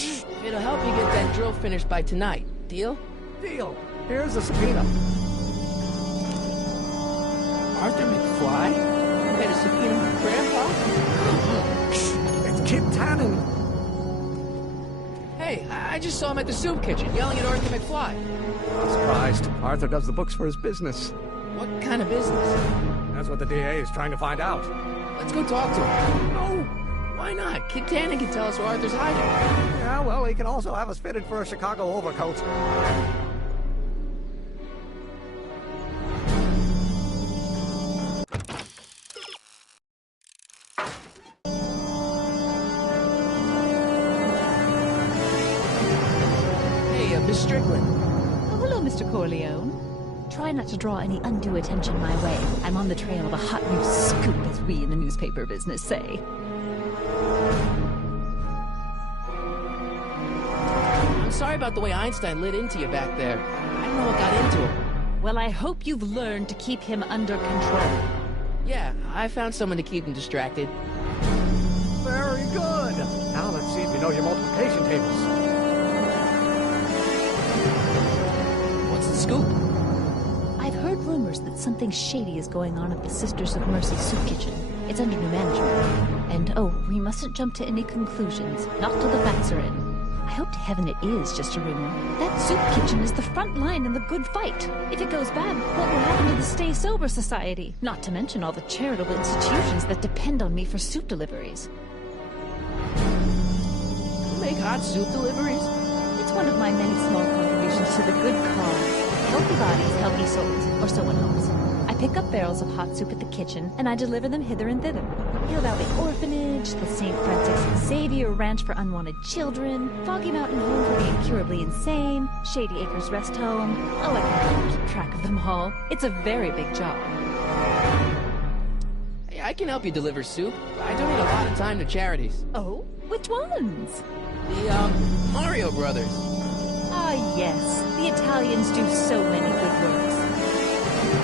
It'll help you get that drill finished by tonight. Deal? Deal. Here's the subpoena. Arthur McFly? You had a subpoena from Grandpa? It's Kid Tannen. Hey, I just saw him at the soup kitchen, yelling at Arthur McFly. Not surprised. Arthur does the books for his business. What kind of business? That's what the DA is trying to find out. Let's go talk to him. No! Why not? Kid Tannen can tell us where Arthur's hiding. Yeah, well, he can also have us fitted for a Chicago overcoat. Miss Strickland. Oh, hello, Mr. Corleone. Try not to draw any undue attention my way. I'm on the trail of a hot new scoop, as we in the newspaper business say. I'm sorry about the way Einstein lit into you back there. I don't know what got into him. Well, I hope you've learned to keep him under control. Yeah, I found someone to keep him distracted. Very good. Now let's see if you know your multiplication tables. Scoop. I've heard rumors that something shady is going on at the Sisters of Mercy soup kitchen. It's under new management. And oh, we mustn't jump to any conclusions, not till the facts are in. I hope to heaven it is just a rumor. That soup kitchen is the front line in the good fight. If it goes bad, what will happen to the Stay Sober Society? Not to mention all the charitable institutions that depend on me for soup deliveries. You make hot soup deliveries? It's one of my many small contributions to the good cause. Healthy bodies, healthy souls, or so one hopes. I pick up barrels of hot soup at the kitchen, and I deliver them hither and thither. Hill Valley Orphanage, the St. Francis Xavier Ranch for Unwanted Children, Foggy Mountain Home for the Incurably Insane, Shady Acres Rest Home. Oh, I can keep track of them all. It's a very big job. Hey, I can help you deliver soup. I donate a lot of time to charities. Oh? Which ones? The, Mario Brothers. Ah, yes. The Italians do so many good works.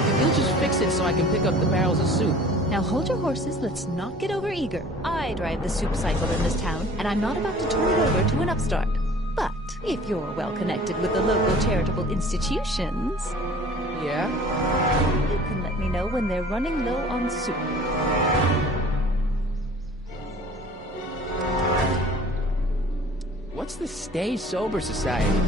If you'll just fix it so I can pick up the barrels of soup. Now hold your horses, let's not get over-eager. I drive the soup cycle in this town, and I'm not about to turn it over to an upstart. But if you're well-connected with the local charitable institutions... Yeah? You can let me know when they're running low on soup. What's the Stay Sober Society?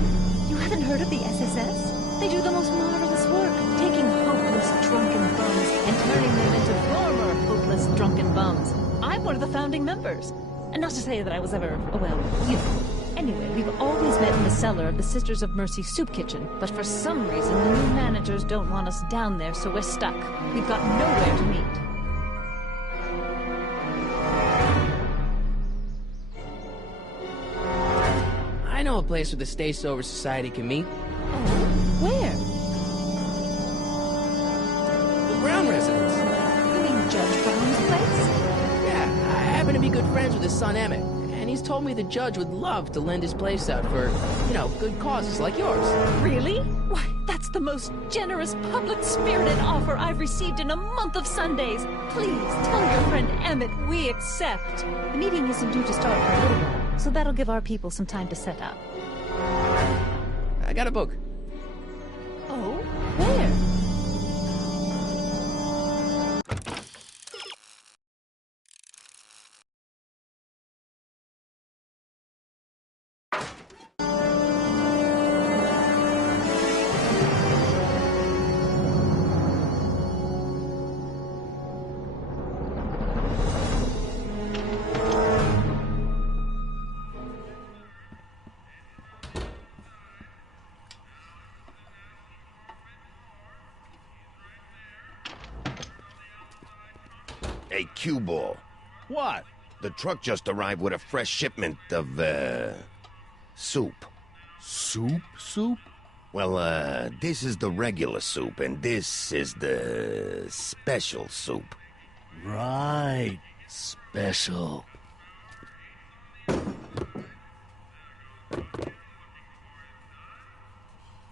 You haven't heard of the SSS? They do the most marvelous work, taking hopeless drunken bums and turning them into former hopeless drunken bums. I'm one of the founding members. And not to say that I was ever, well, you know. Anyway, we've always met in the cellar of the Sisters of Mercy soup kitchen, but for some reason the new managers don't want us down there, so we're stuck. We've got nowhere to meet. I know a place where the Stay Sober Society can meet. Oh, where? The Brown residence. You mean Judge Brown's place? Yeah, I happen to be good friends with his son Emmett, and he's told me the judge would love to lend his place out for, you know, good causes like yours. Really? Why, that's the most generous, public-spirited offer I've received in a month of Sundays. Please, tell your friend Emmett we accept. The meeting isn't due to start for a little while, so that'll give our people some time to set up. I got a book. Oh? Where? Hey, cue ball. What? The truck just arrived with a fresh shipment of, soup. Soup? Soup? Well, this is the regular soup, and this is the special soup. Right. Special.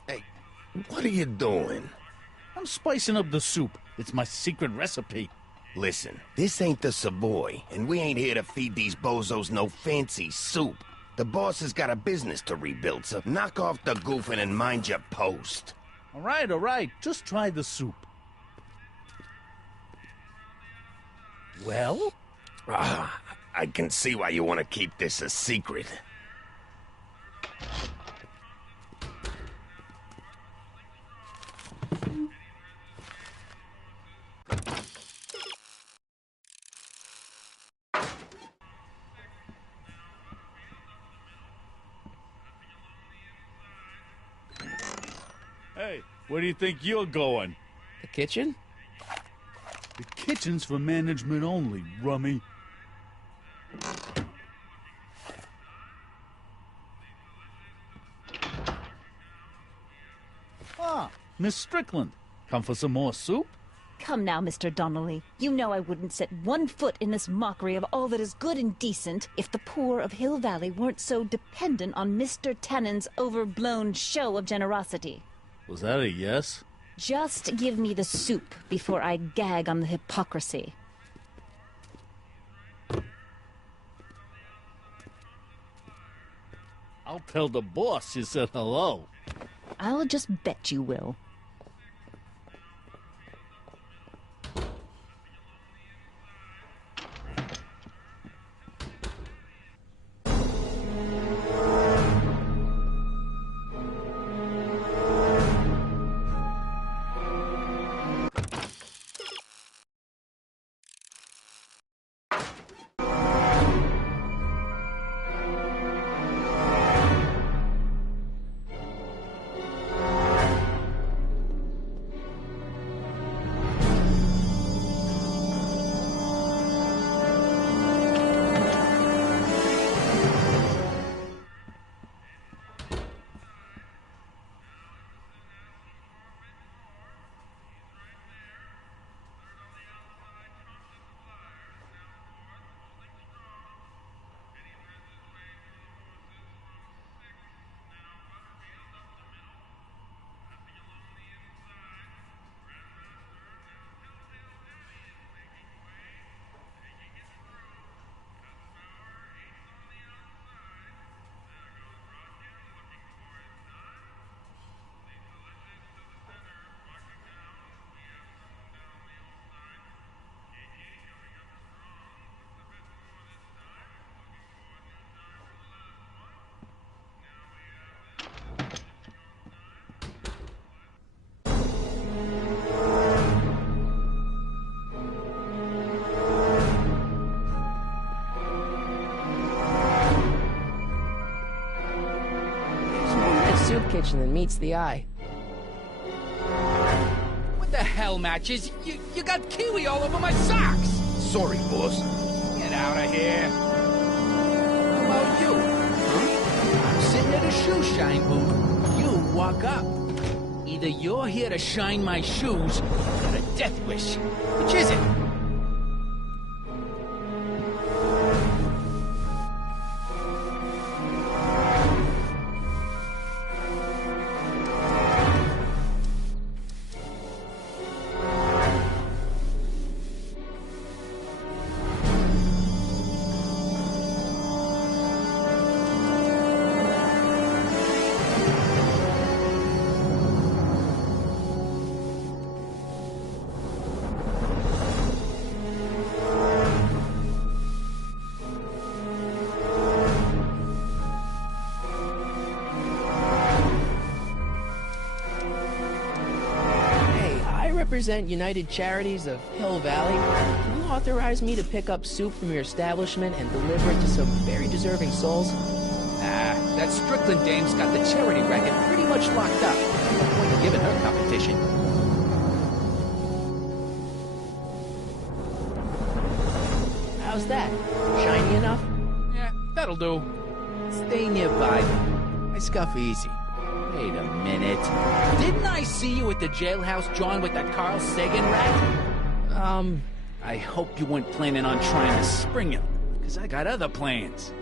Hey, what are you doing? I'm spicing up the soup. It's my secret recipe. Listen, this ain't the Savoy, and we ain't here to feed these bozos no fancy soup. The boss has got a business to rebuild, so knock off the goofing and mind your post. All right. Just try the soup. Well? I can see why you want to keep this a secret. Hey, where do you think you're going? The kitchen? The kitchen's for management only, rummy. Ah, Miss Strickland. Come for some more soup? Come now, Mr. Donnelly. You know I wouldn't set one foot in this mockery of all that is good and decent if the poor of Hill Valley weren't so dependent on Mr. Tannen's overblown show of generosity. Was that a yes? Just give me the soup before I gag on the hypocrisy. I'll tell the boss you said hello. I'll just bet you will. Soup kitchen that meets the eye. What the hell, Matches? You got kiwi all over my socks! Sorry, boss. Get out of here. How about you? Huh? I'm sitting at a shoe shine booth. You walk up. Either you're here to shine my shoes, or you got a death wish. Which is it? Represent United Charities of Hill Valley. Can you authorize me to pick up soup from your establishment and deliver it to some very deserving souls? That Strickland dame's got the charity racket pretty much locked up. No point in giving her competition. How's What's that? Shiny enough? Yeah, that'll do. Stay nearby. I scuff easy. Wait a minute. Didn't I see you at the jailhouse, John, with that Carl Sagan rat? I hope you weren't planning on trying to spring him, because I got other plans.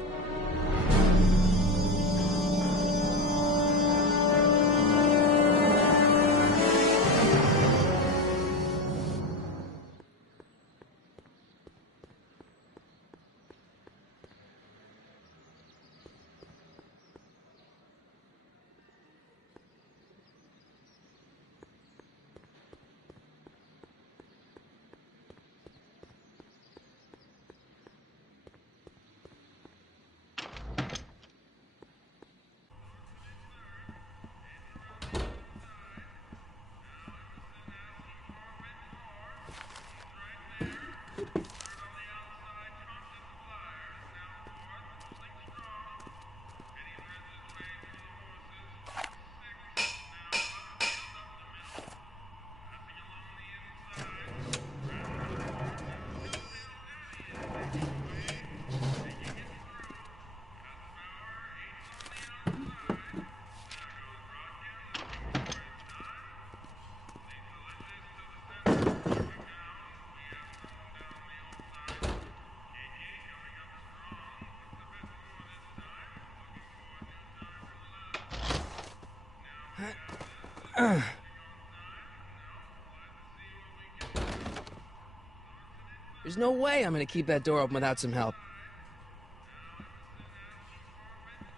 There's no way I'm gonna keep that door open without some help.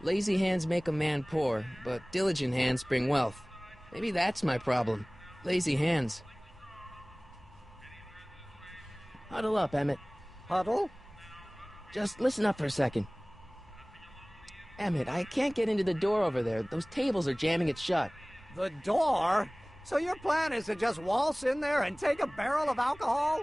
Lazy hands make a man poor, but diligent hands bring wealth. Maybe that's my problem. Lazy hands. Huddle up, Emmett. Huddle? Just listen up for a second. Emmett, I can't get into the door over there. Those tables are jamming it shut. The door? So your plan is to just waltz in there and take a barrel of alcohol?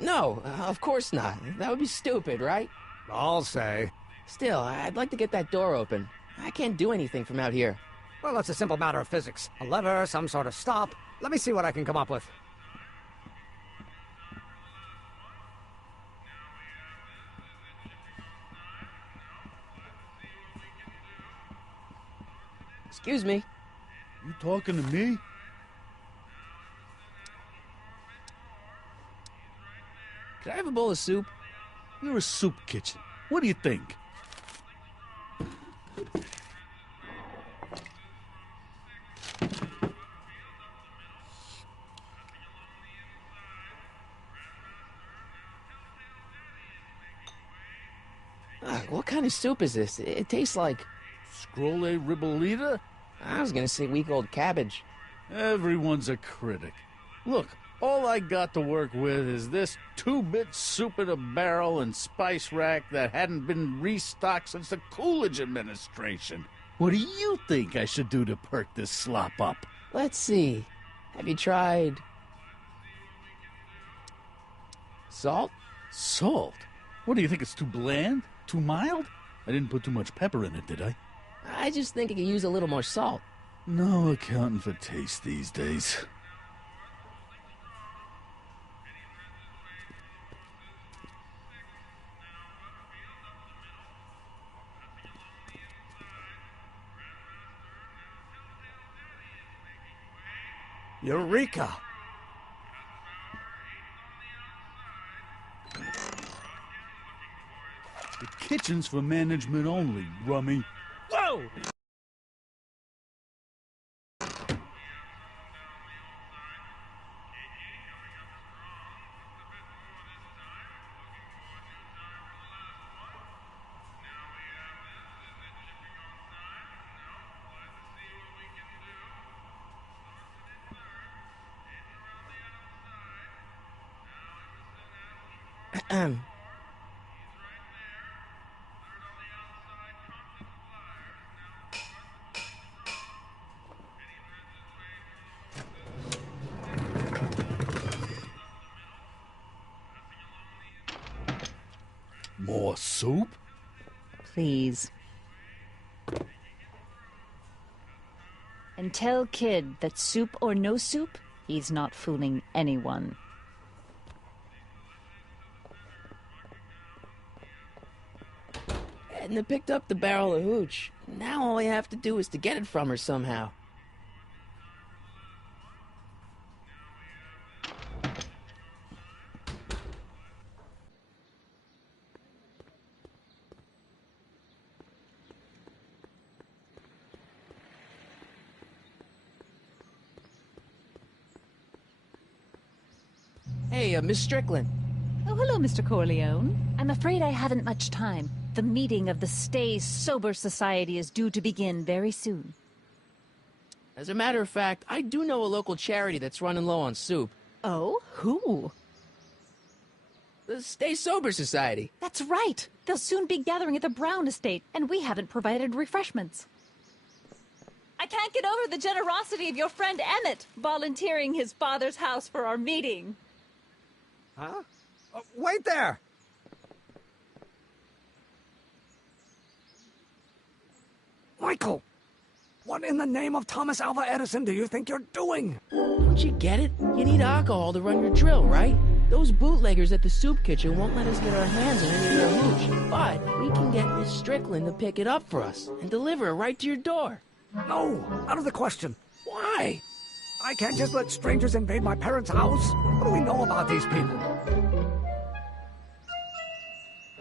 No, of course not. That would be stupid, right? I'll say. Still, I'd like to get that door open. I can't do anything from out here. Well, it's a simple matter of physics. A lever, some sort of stop. Let me see what I can come up with. Excuse me. You talking to me? Could I have a bowl of soup? You're a soup kitchen. What do you think? What kind of soup is this? It tastes like... Scrolle ribolita? I was gonna say week-old cabbage. Everyone's a critic. Look, all I got to work with is this 2-bit soup in a barrel and spice rack that hadn't been restocked since the Coolidge administration. What do you think I should do to perk this slop up? Let's see. Have you tried... salt? Salt? What do you think, it's too bland? Too mild? I didn't put too much pepper in it, did I? I just think it could use a little more salt. No accounting for taste these days. Eureka! The kitchen's for management only, Rummy. Whoa! More soup? Please. And tell Kid that soup or no soup, he's not fooling anyone. Edna picked up the barrel of hooch. Now all I have to do is to get it from her somehow. Hey, Miss Strickland. Oh, hello, Mr. Corleone. I'm afraid I haven't much time. The meeting of the Stay Sober Society is due to begin very soon. As a matter of fact, I do know a local charity that's running low on soup. Oh? Who? The Stay Sober Society. That's right. They'll soon be gathering at the Brown estate, and we haven't provided refreshments. I can't get over the generosity of your friend Emmett, volunteering his father's house for our meeting. Huh? Wait there! Michael! What in the name of Thomas Alva Edison do you think you're doing? Don't you get it? You need alcohol to run your drill, right? Those bootleggers at the soup kitchen won't let us get our hands on any of their hooch. But we can get Miss Strickland to pick it up for us and deliver it right to your door. No, out of the question. Why? I can't just let strangers invade my parents' house. What do we know about these people?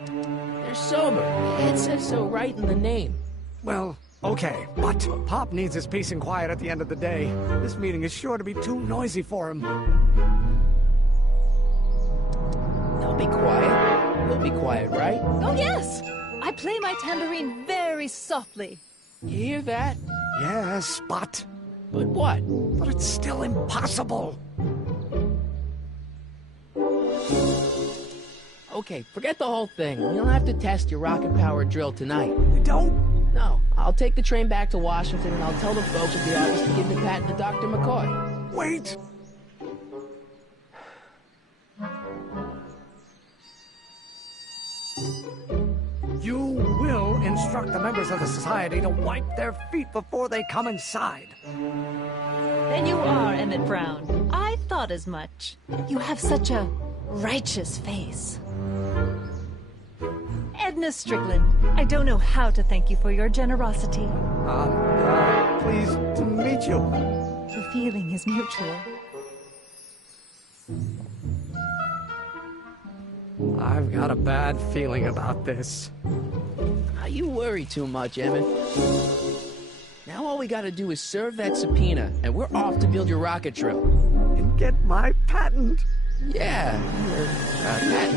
They're sober. It says so right in the name. Well, okay, but Pop needs his peace and quiet at the end of the day. This meeting is sure to be too noisy for him. They'll be quiet. We'll be quiet, right? Oh, yes! I play my tambourine very softly. You hear that? Yes, but... But what? But it's still impossible. Okay, forget the whole thing. We don't have to test your rocket-powered drill tonight. We don't? No. I'll take the train back to Washington and I'll tell the folks at the office to give the patent to Dr. McCoy. Wait! You will instruct the members of the society to wipe their feet before they come inside. Then you are Emmett Brown. I thought as much. You have such a righteous face. Edna Strickland, I don't know how to thank you for your generosity. Pleased to meet you. The feeling is mutual. I've got a bad feeling about this. You worry too much, Emmett. Now all we gotta do is serve that subpoena, and we're off to build your rocket drill. And get my patent. Yeah, your patent.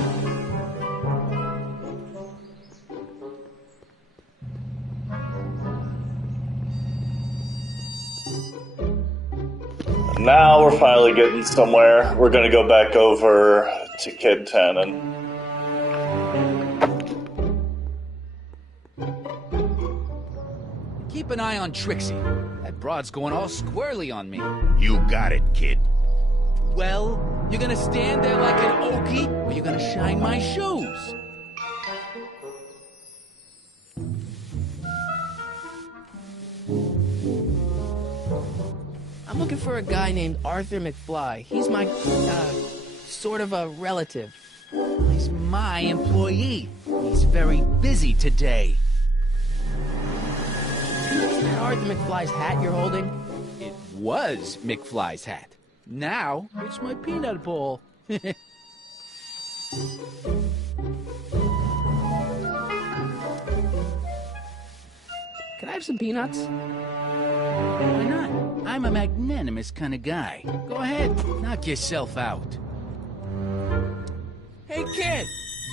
Now we're finally getting somewhere. We're gonna go back over to Kid Tannen. Keep an eye on Trixie. That broad's going all squirrely on me. You got it, kid. Well, you're gonna stand there like an okie, or you're gonna shine my shoes? I'm looking for a guy named Arthur McFly. He's my, sort of a relative. He's my employee. He's very busy today. Isn't that Arthur McFly's hat you're holding? It was McFly's hat. Now, it's my peanut bowl. Can I have some peanuts? Why not? I'm a magnanimous kind of guy. Go ahead, knock yourself out. Hey, kid!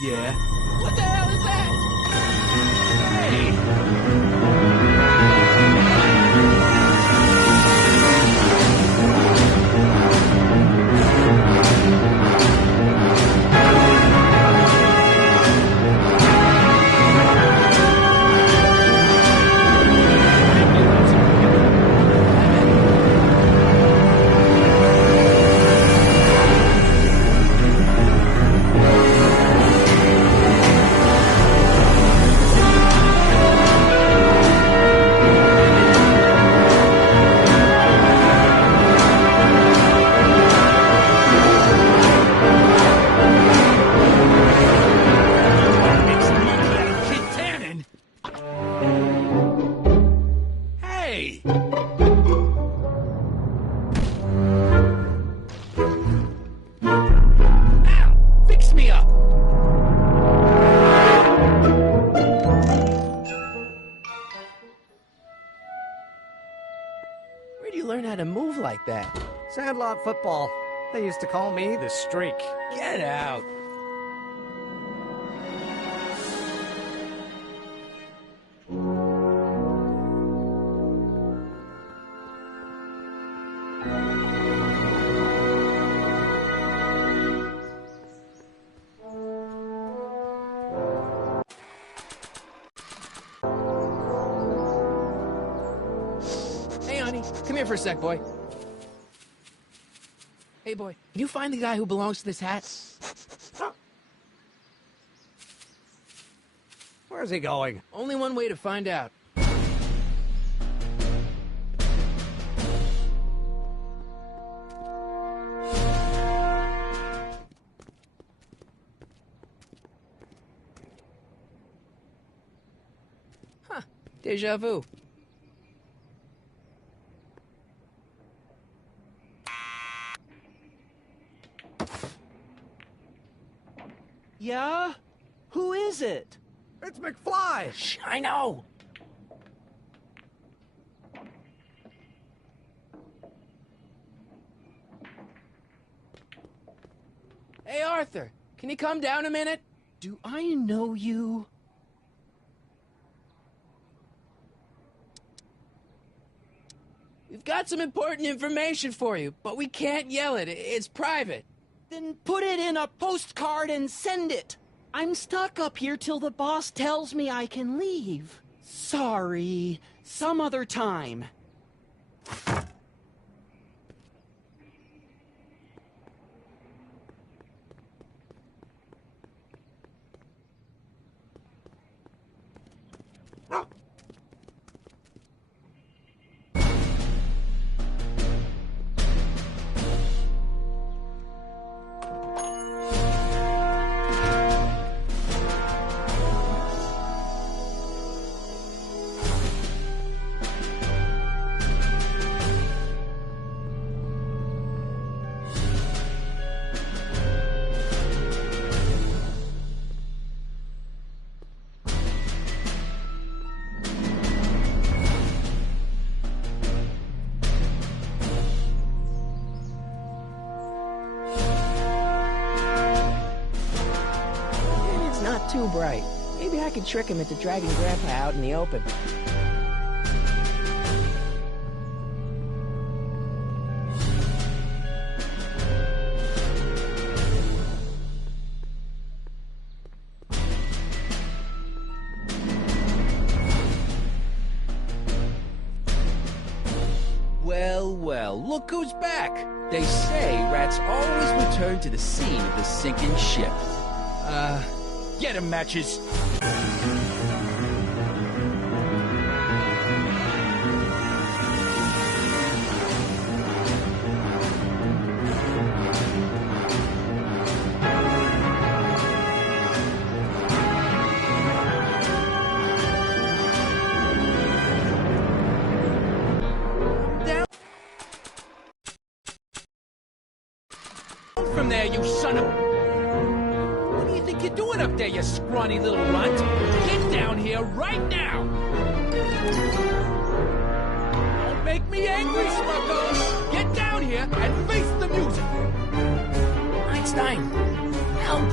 Yeah? What the hell is that? Where'd you learn how to move like that? Sandlot football. They used to call me the Streak. Get out! Hey, honey, come here for a sec, boy. Hey, boy, can you find the guy who belongs to this hat? Where's he going? Only one way to find out. Huh, deja vu. Yeah? Who is it? It's McFly! Shh, I know! Hey, Arthur, can you come down a minute? Do I know you? We've got some important information for you, but we can't yell it. It's private. Then put it in a postcard and send it. I'm stuck up here till the boss tells me I can leave. Sorry. Some other time. Too bright. Maybe I could trick him into dragging Grandpa out in the open. Well, well, look who's back. They say rats always return to the scene of the sinking ship. Get 'em, Matches. Down from there, you son of... What do you think you're doing up there, you scrawny little runt? Get down here right now! Don't make me angry, Smucko! Get down here and face the music! Einstein, help!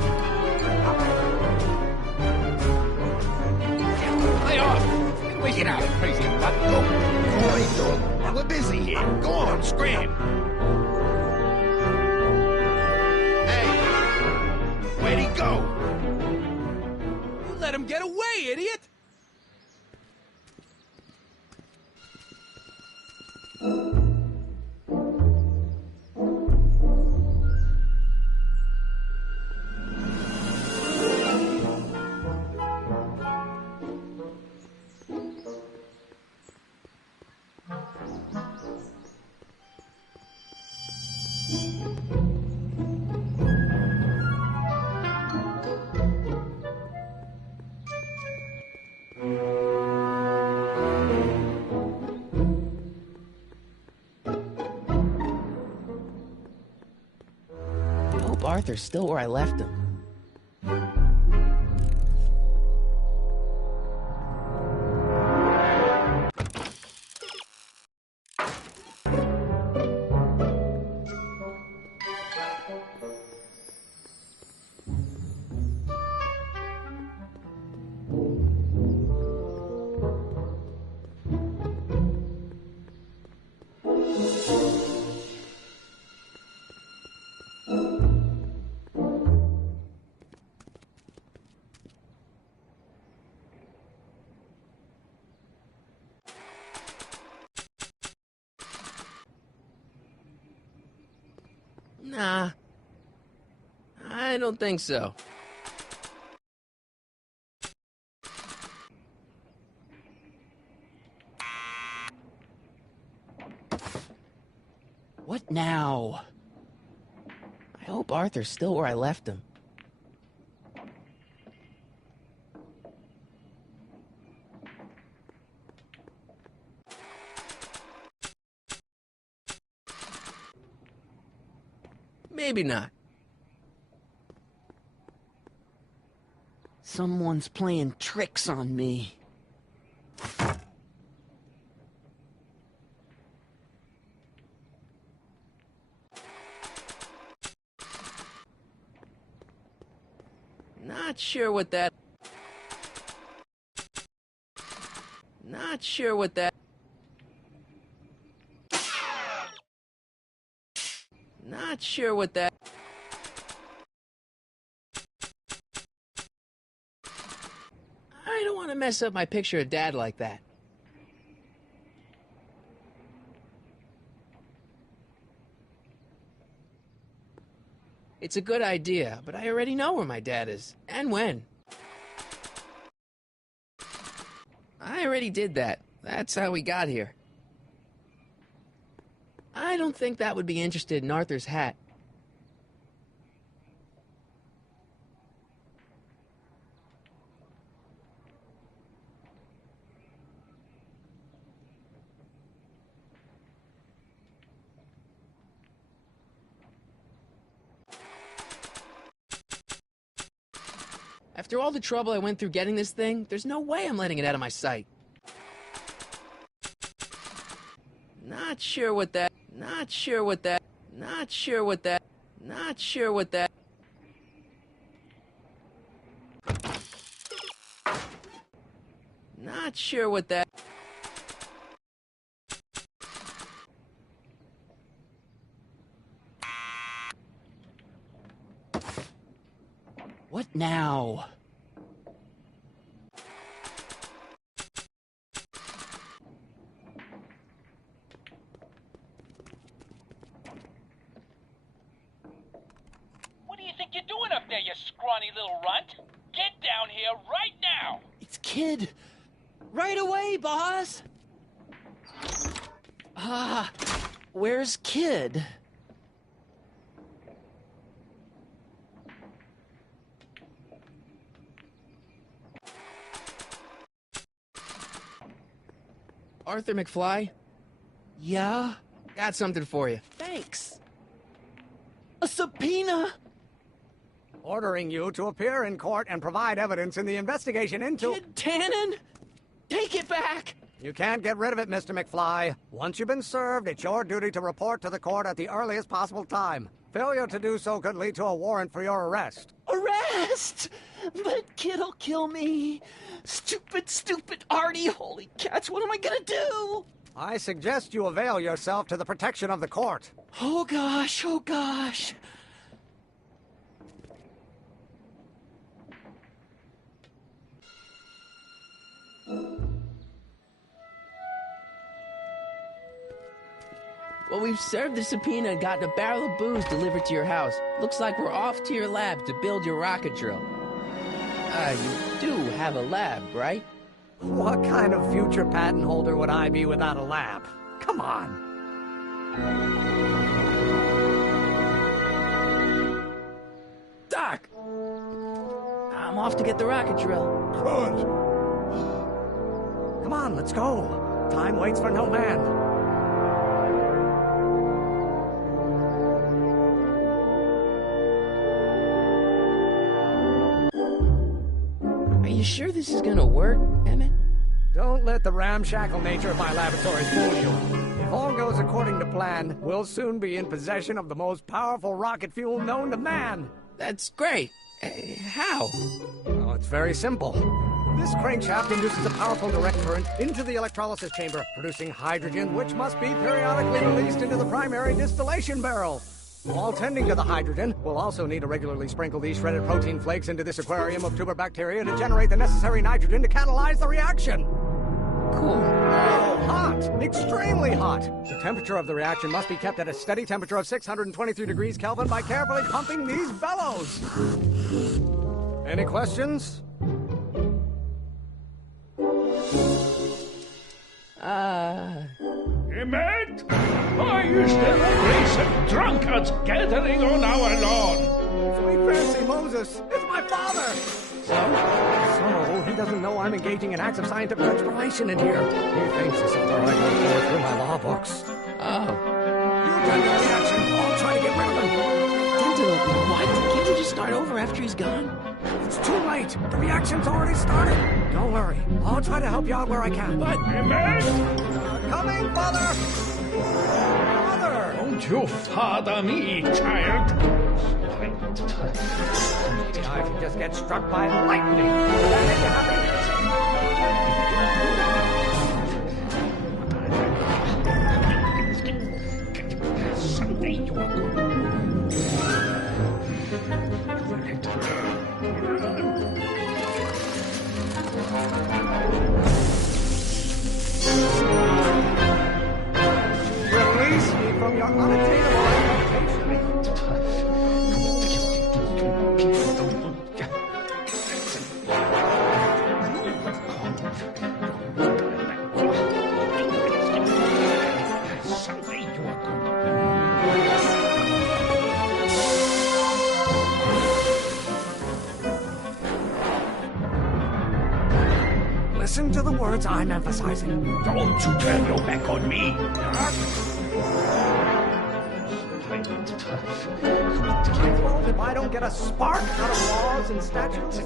Lay off! Get away, get out, crazy butt. Go away, dog. We're busy here. Go on, scram. Hey! Where'd he go? You let him get away, idiot! I hope Arthur's still where I left him. Nah, I don't think so. What now? I hope Arthur's still where I left him. Maybe not. Someone's playing tricks on me. Not sure what that... Not sure what that... Not sure what that... I don't want to mess up my picture of Dad like that. It's a good idea, but I already know where my dad is, and when. I already did that. That's how we got here. I don't think that would be interested in Arthur's hat. After all the trouble I went through getting this thing, there's no way I'm letting it out of my sight. Not sure what that... Not sure what that... Not sure what that... Not sure what that... Not sure what that... What now? What do you think you're doing up there, you scrawny little runt? Get down here right now! It's Kid. Right away, boss. Where's Kid? Arthur McFly? Yeah? Got something for you. Thanks. A subpoena? Ordering you to appear in court and provide evidence in the investigation into... Kid Tannen? Take it back! You can't get rid of it, Mr. McFly. Once you've been served, it's your duty to report to the court at the earliest possible time. Failure to do so could lead to a warrant for your arrest. Arrest! But Kid'll kill me. Stupid, stupid Artie. Holy cats, what am I gonna do? I suggest you avail yourself to the protection of the court. Oh gosh, oh gosh. Well, we've served the subpoena and gotten a barrel of booze delivered to your house. Looks like we're off to your lab to build your rocket drill. You do have a lab, right? What kind of future patent holder would I be without a lab? Come on. Doc! I'm off to get the rocket drill. Good. Come on, let's go. Time waits for no man. Are you sure this is gonna work, Emmett? Don't let the ramshackle nature of my laboratories fool you. If all goes according to plan, we'll soon be in possession of the most powerful rocket fuel known to man. That's great. How? Oh, it's very simple. This crankshaft induces a powerful direct current into the electrolysis chamber, producing hydrogen, which must be periodically released into the primary distillation barrel. While tending to the hydrogen, we'll also need to regularly sprinkle these shredded protein flakes into this aquarium of tuber bacteria to generate the necessary nitrogen to catalyze the reaction. Cool. Oh, hot! Extremely hot! The temperature of the reaction must be kept at a steady temperature of 623 degrees Kelvin by carefully pumping these bellows. Any questions? Emmett? Why is there a race of drunkards gathering on our lawn? Sweet fancy Moses, it's my father! So, he doesn't know I'm engaging in acts of scientific exploration in here. He thinks this is where I go forward through my law books. Oh. You attend to the reaction. I'll try to get rid of him. Attend to what? Can't we just start over after he's gone? It's too late. The reaction's already started. Don't worry. I'll try to help you out where I can. But... Coming, Father! Father! Don't you father me, child. Maybe I should just get struck by lightning. Would that make you happy? Someday you are going. Release me from your unattainable expectations. Someday you are going. Listen to the words I'm emphasizing. Don't you turn your back on me. My fault if I don't get a spark out of laws and statutes. No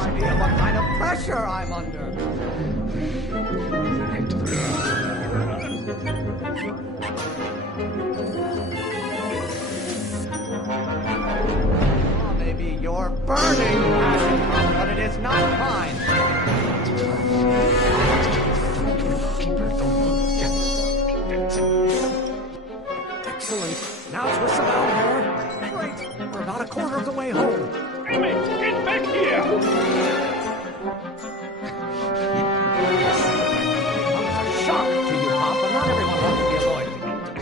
idea what kind of pressure I'm under. Oh, maybe you're burning passion, but it is not mine. Excellent. Now twist around here. Great. We're about a quarter of the way home. Emmett, get back here! It's a shock to you, Pop, but not everyone wants to be avoided.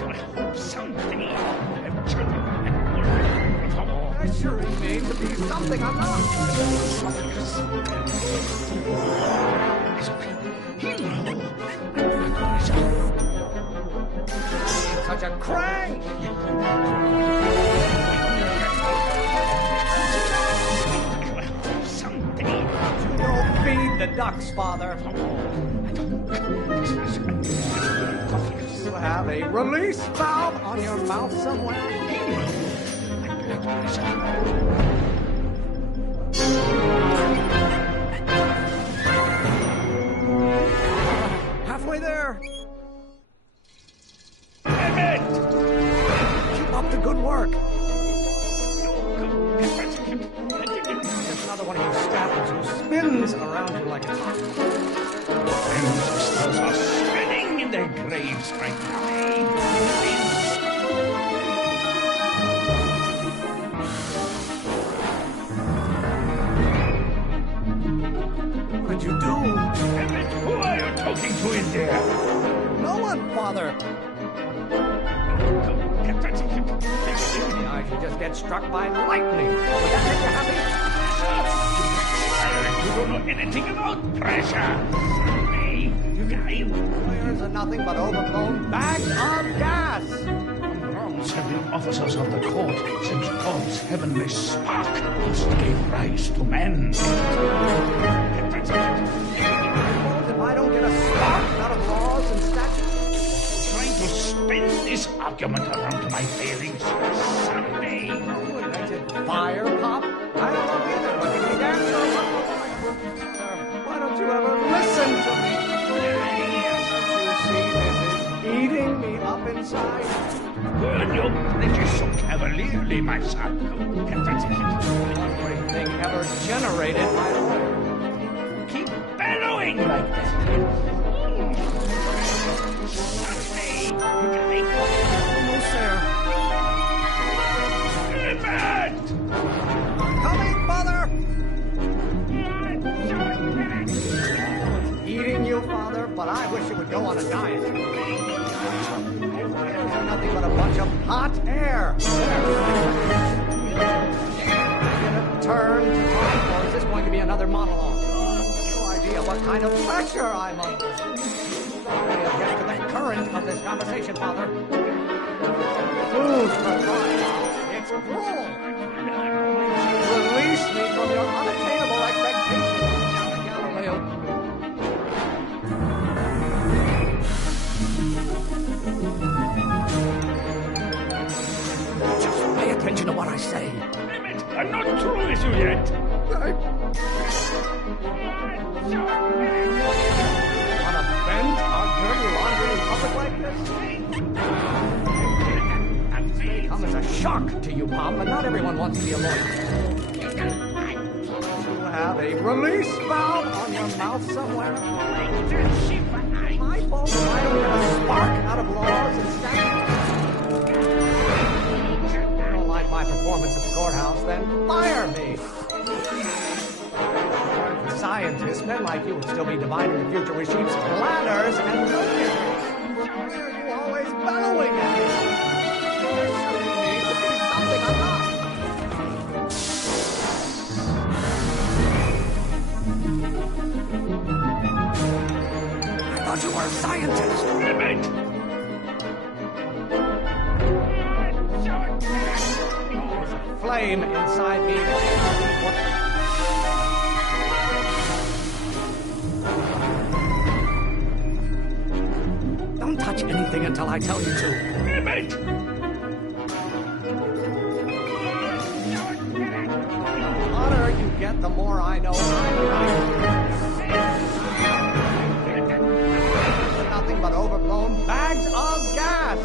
I hope someday I'll have children and will Pressuring me to be something I'm not. Such a crank! Someday. Don't feed the ducks, Father. You have a release valve on your mouth somewhere? Halfway there. Emmett! Keep up the good work. There's another one of your staffers who spins around you like a top. Ancestors are spinning in their graves right now. What'd you do? Emmett, who are you talking to in there? No one, Father. Maybe I should just get struck by lightning. Would that make you happy? You don't know anything about pressure. Someday, you Flares are nothing but overblown bags of gas. Wrongs have been officers of the court since God's heavenly spark first gave rise to men. If I don't get a spark out of laws and statutes, Trying to spin this argument around to my failings. Someday. you invented fire, Pop. I don't know either, but you can answer. Why don't you ever listen to me? You see, this is eating me up inside. Burn your bridges so cavalierly, my son. One great thing ever generated my lawyer. Keep bellowing like that. Someday, Almost there. Emmett! but I wish you would go on a diet. There's nothing but a bunch of hot air. Turn to talk, or is this going to be another monologue? No idea what kind of pressure I'm under. Sorry, I'll get to the current of this conversation, Father. Food for thought. It's cruel. Release me from your unattainable expectations, Galileo. Just pay attention to what I say. Damn it! I'm not through with you yet! Want to vent our dirty laundry in public like this? This may come as a shock to you, Pop, but not everyone wants to be a lawyer. You have a release valve on your mouth somewhere? My fault if I don't get a spark out of laws and statutes. You don't like my performance at the courthouse, then fire me. Scientists, men like you would still be dividing the future with sheep's bladders and milkers. Why are you always bellowing at me? Pressuring me to be something I'm not. I thought you were a scientist. Damn it! There's a flame inside me. Don't touch anything until I tell you to. Damn it! The hotter you get, the more I know I'm right. Nothing but overblown bags of gas.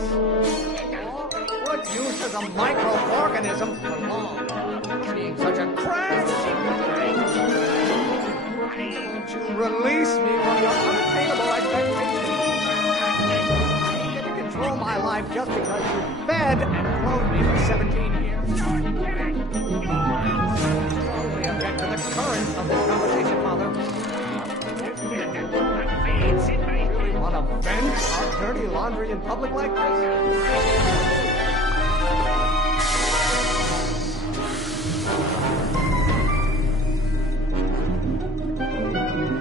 What use is a microorganism for law? Being such a crash. Won't you release me from your unattainable expectations? Control my life just because you fed and clothed me for 17 years. Strongly object to the current of this conversation, Father. Really want to vent our dirty laundry in public like this?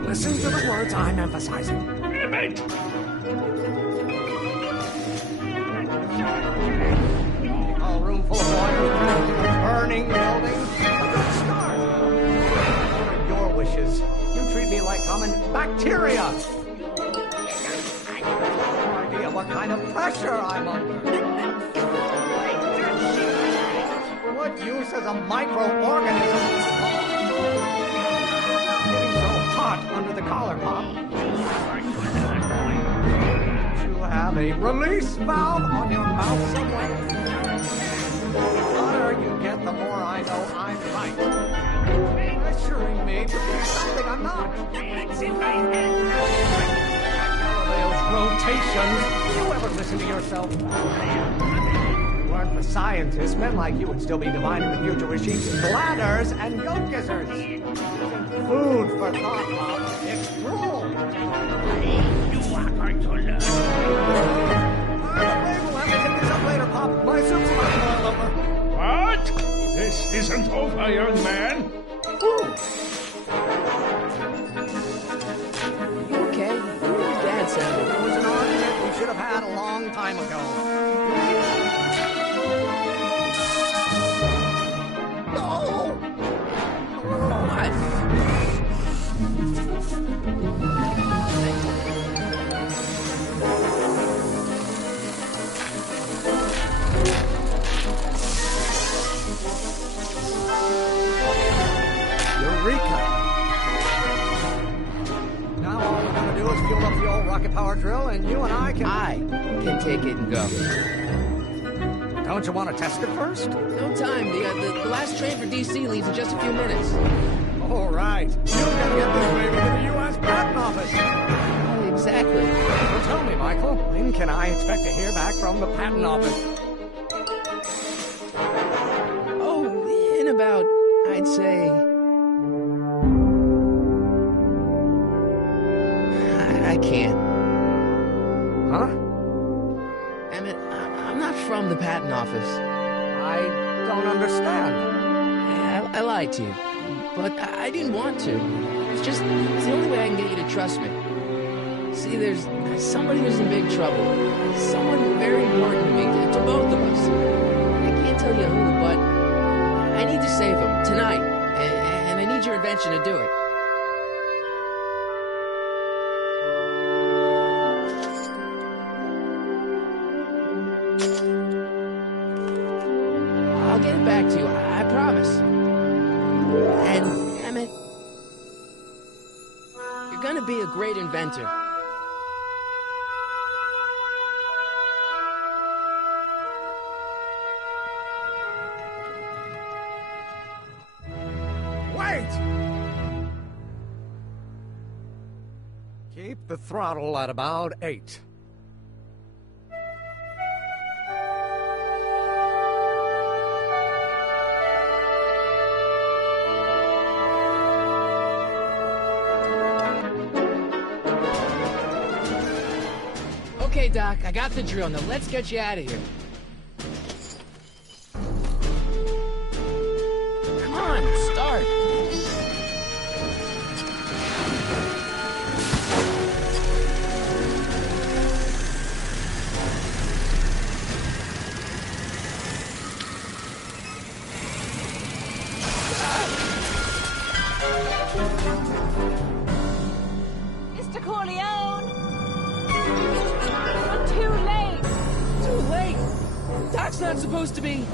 Listen to the words I'm emphasizing. Damn it! A room full of lawyers trapped in a burning building. A good start. What are your wishes? You treat me like common bacteria. No idea what kind of pressure I'm under. What use is a microorganism? Getting so hot under the collar, Pop. You have a release valve on your mouth somewhere. The hotter you get, the more I know I'm right. Pressuring me to be something I'm not. Galileo's rotations. Do you ever listen to yourself? If it weren't for scientists, men like you would still be dividing the future with sheep's bladders and goat gizzards. Food for thought, Pop. It's cruel. You are going to learn. I'm afraid we'll have to take this up later, Pop. My soup's about to boil over. What? This isn't over, young man. You okay? Your dad sounded. It was an argument we should have had a long time ago. No! What? Eureka! Now all we're gonna do is fuel up the old rocket power drill, and you and I can take it and go. Don't you want to test it first? No time. The last train for DC leaves in just a few minutes. All right. You gotta get this baby to the U.S. Patent Office. Exactly. So tell me, Michael, when can I expect to hear back from the Patent Office? Oh, in about, I'd say... I can't. office. I don't understand. I lied to you, but I didn't want to. It's the only way I can get you to trust me. See, there's somebody who's in big trouble. Someone very important to me, to both of us. I can't tell you who, but I need to save him tonight, and I need your invention to do it. I'll get it back to you, I promise. And, Emmett, you're gonna be a great inventor. Wait! Keep the throttle at about 8. Okay, Doc, I got the drill. Now let's get you out of here. Come on, start. Mr. Corleone! You're too late! Too late? Doc's not supposed to be...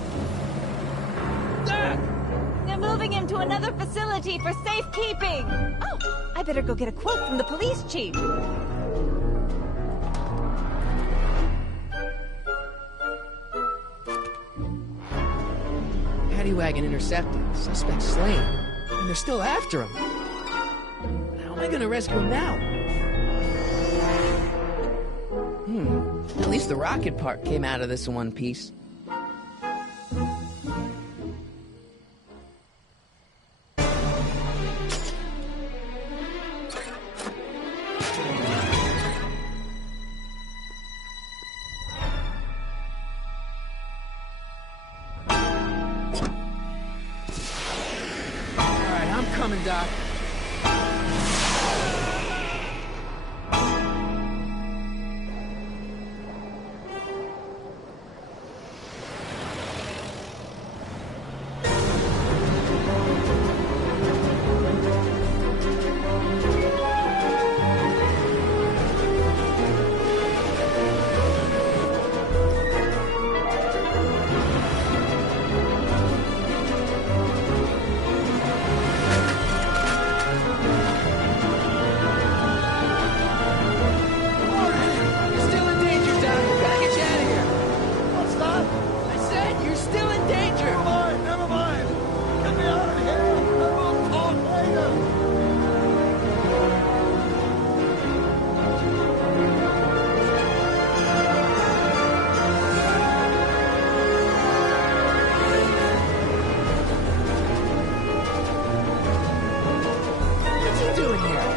Ah! They're moving him to another facility for safekeeping! Oh, I better go get a quote from the police chief. Paddy wagon intercepted. Suspect slain. And they're still after him. How am I gonna rescue him now? At least the rocket part came out of this in one piece. Alright, I'm coming, Doc. You're still in danger, Doc. Gotta get you out of here. What's that? I said you're still in danger. Never mind. Get me out of here, and we'll talk later. What's he doing here?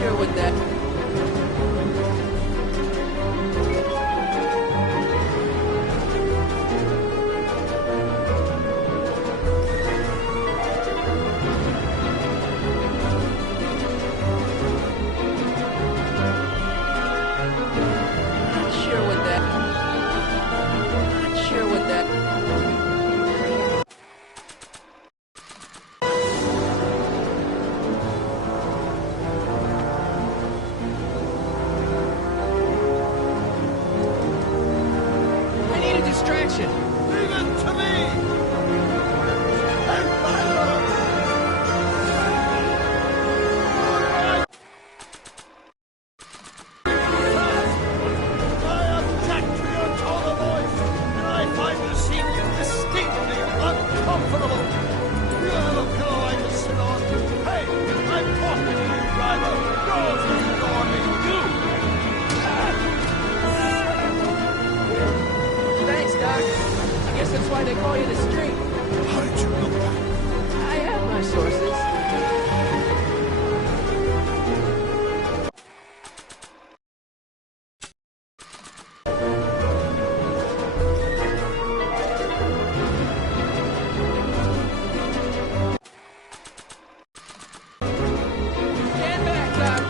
sure what that... Not sure what that... Not sure what that... I need a distraction. Leave it to me! Hey, Ryder! I object to your tone of voice, and I find this evening distinctly uncomfortable. You have a pillow I can sit on. Hey, I'm talking to you, Ryder. Go to the door, you! Thanks, Doc. I guess that's why they call you the Street. How did you know that? I have my sources. Stand back, Doc.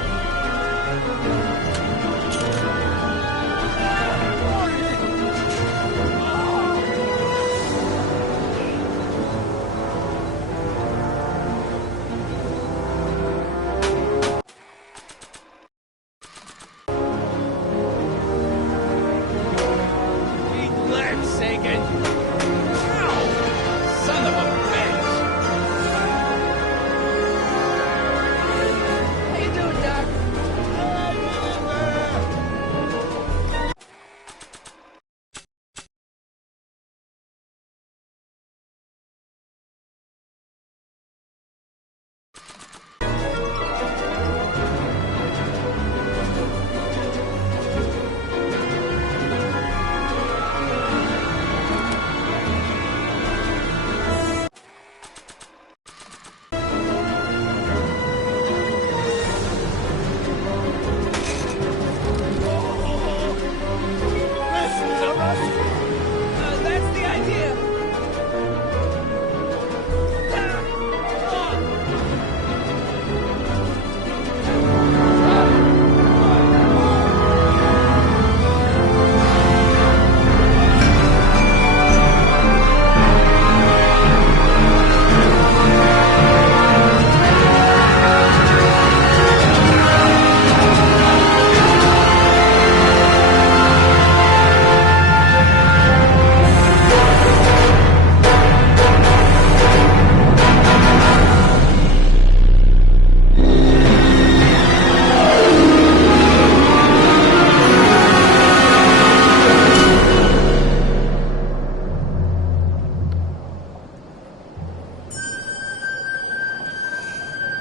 Weak legs, Sagan. Ow! Son of a bitch! How you doing, Doc? This is a rescue! That's the idea.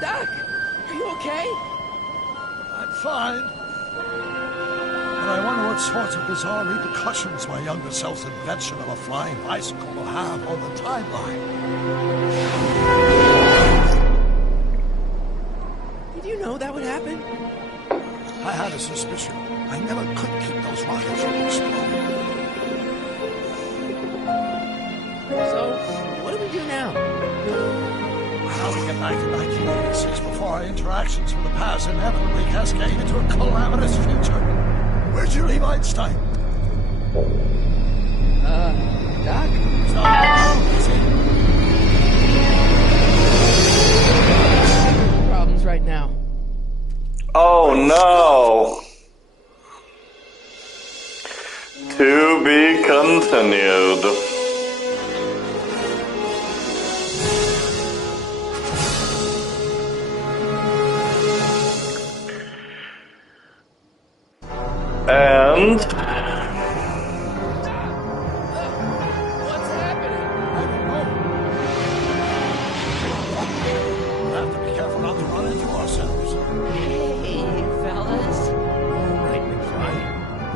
Doc, are you okay? I'm fine. But I wonder what sorts of bizarre repercussions my younger self's invention of a flying bicycle will have on the timeline. Did you know that would happen? I had a suspicion. I never could keep those rockets from exploding. So, what do we do now? How we get back to 1986 before our interactions with the past inevitably cascade into a calamitous future? Where'd you leave Einstein? Doc? He's not around, is he? Problems right now. Oh no! To be continued. And What's happening? I don't know. We'll have to be careful not to run into ourselves. Hey, fellas. All right, McFly.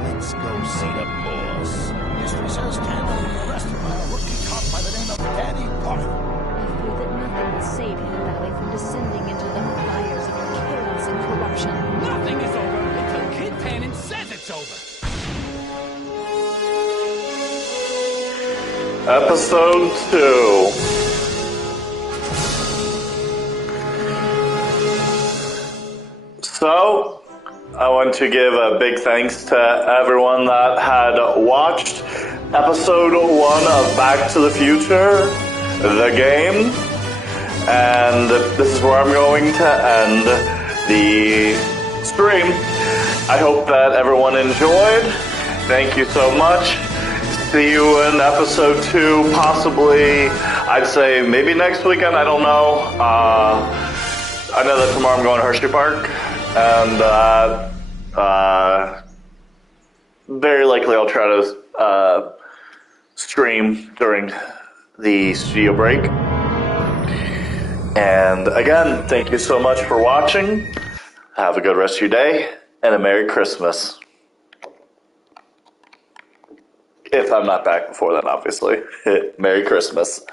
Let's go see the boss. History says Ted will be arrested by a rookie cop by the name of Danny Potter. I fear that nothing will save Hill Valley from descending into the fires of chaos and corruption. over. Episode 2. So, I want to give a big thanks to everyone that had watched episode 1 of Back to the Future, the game. And this is where I'm going to end the stream. I hope that everyone enjoyed. Thank you so much. See you in episode 2, possibly, I'd say maybe next weekend, I don't know. I know that tomorrow I'm going to Hershey Park, and very likely I'll try to stream during the studio break. And again, thank you so much for watching. Have a good rest of your day, and a Merry Christmas. If I'm not back before then, obviously. Merry Christmas.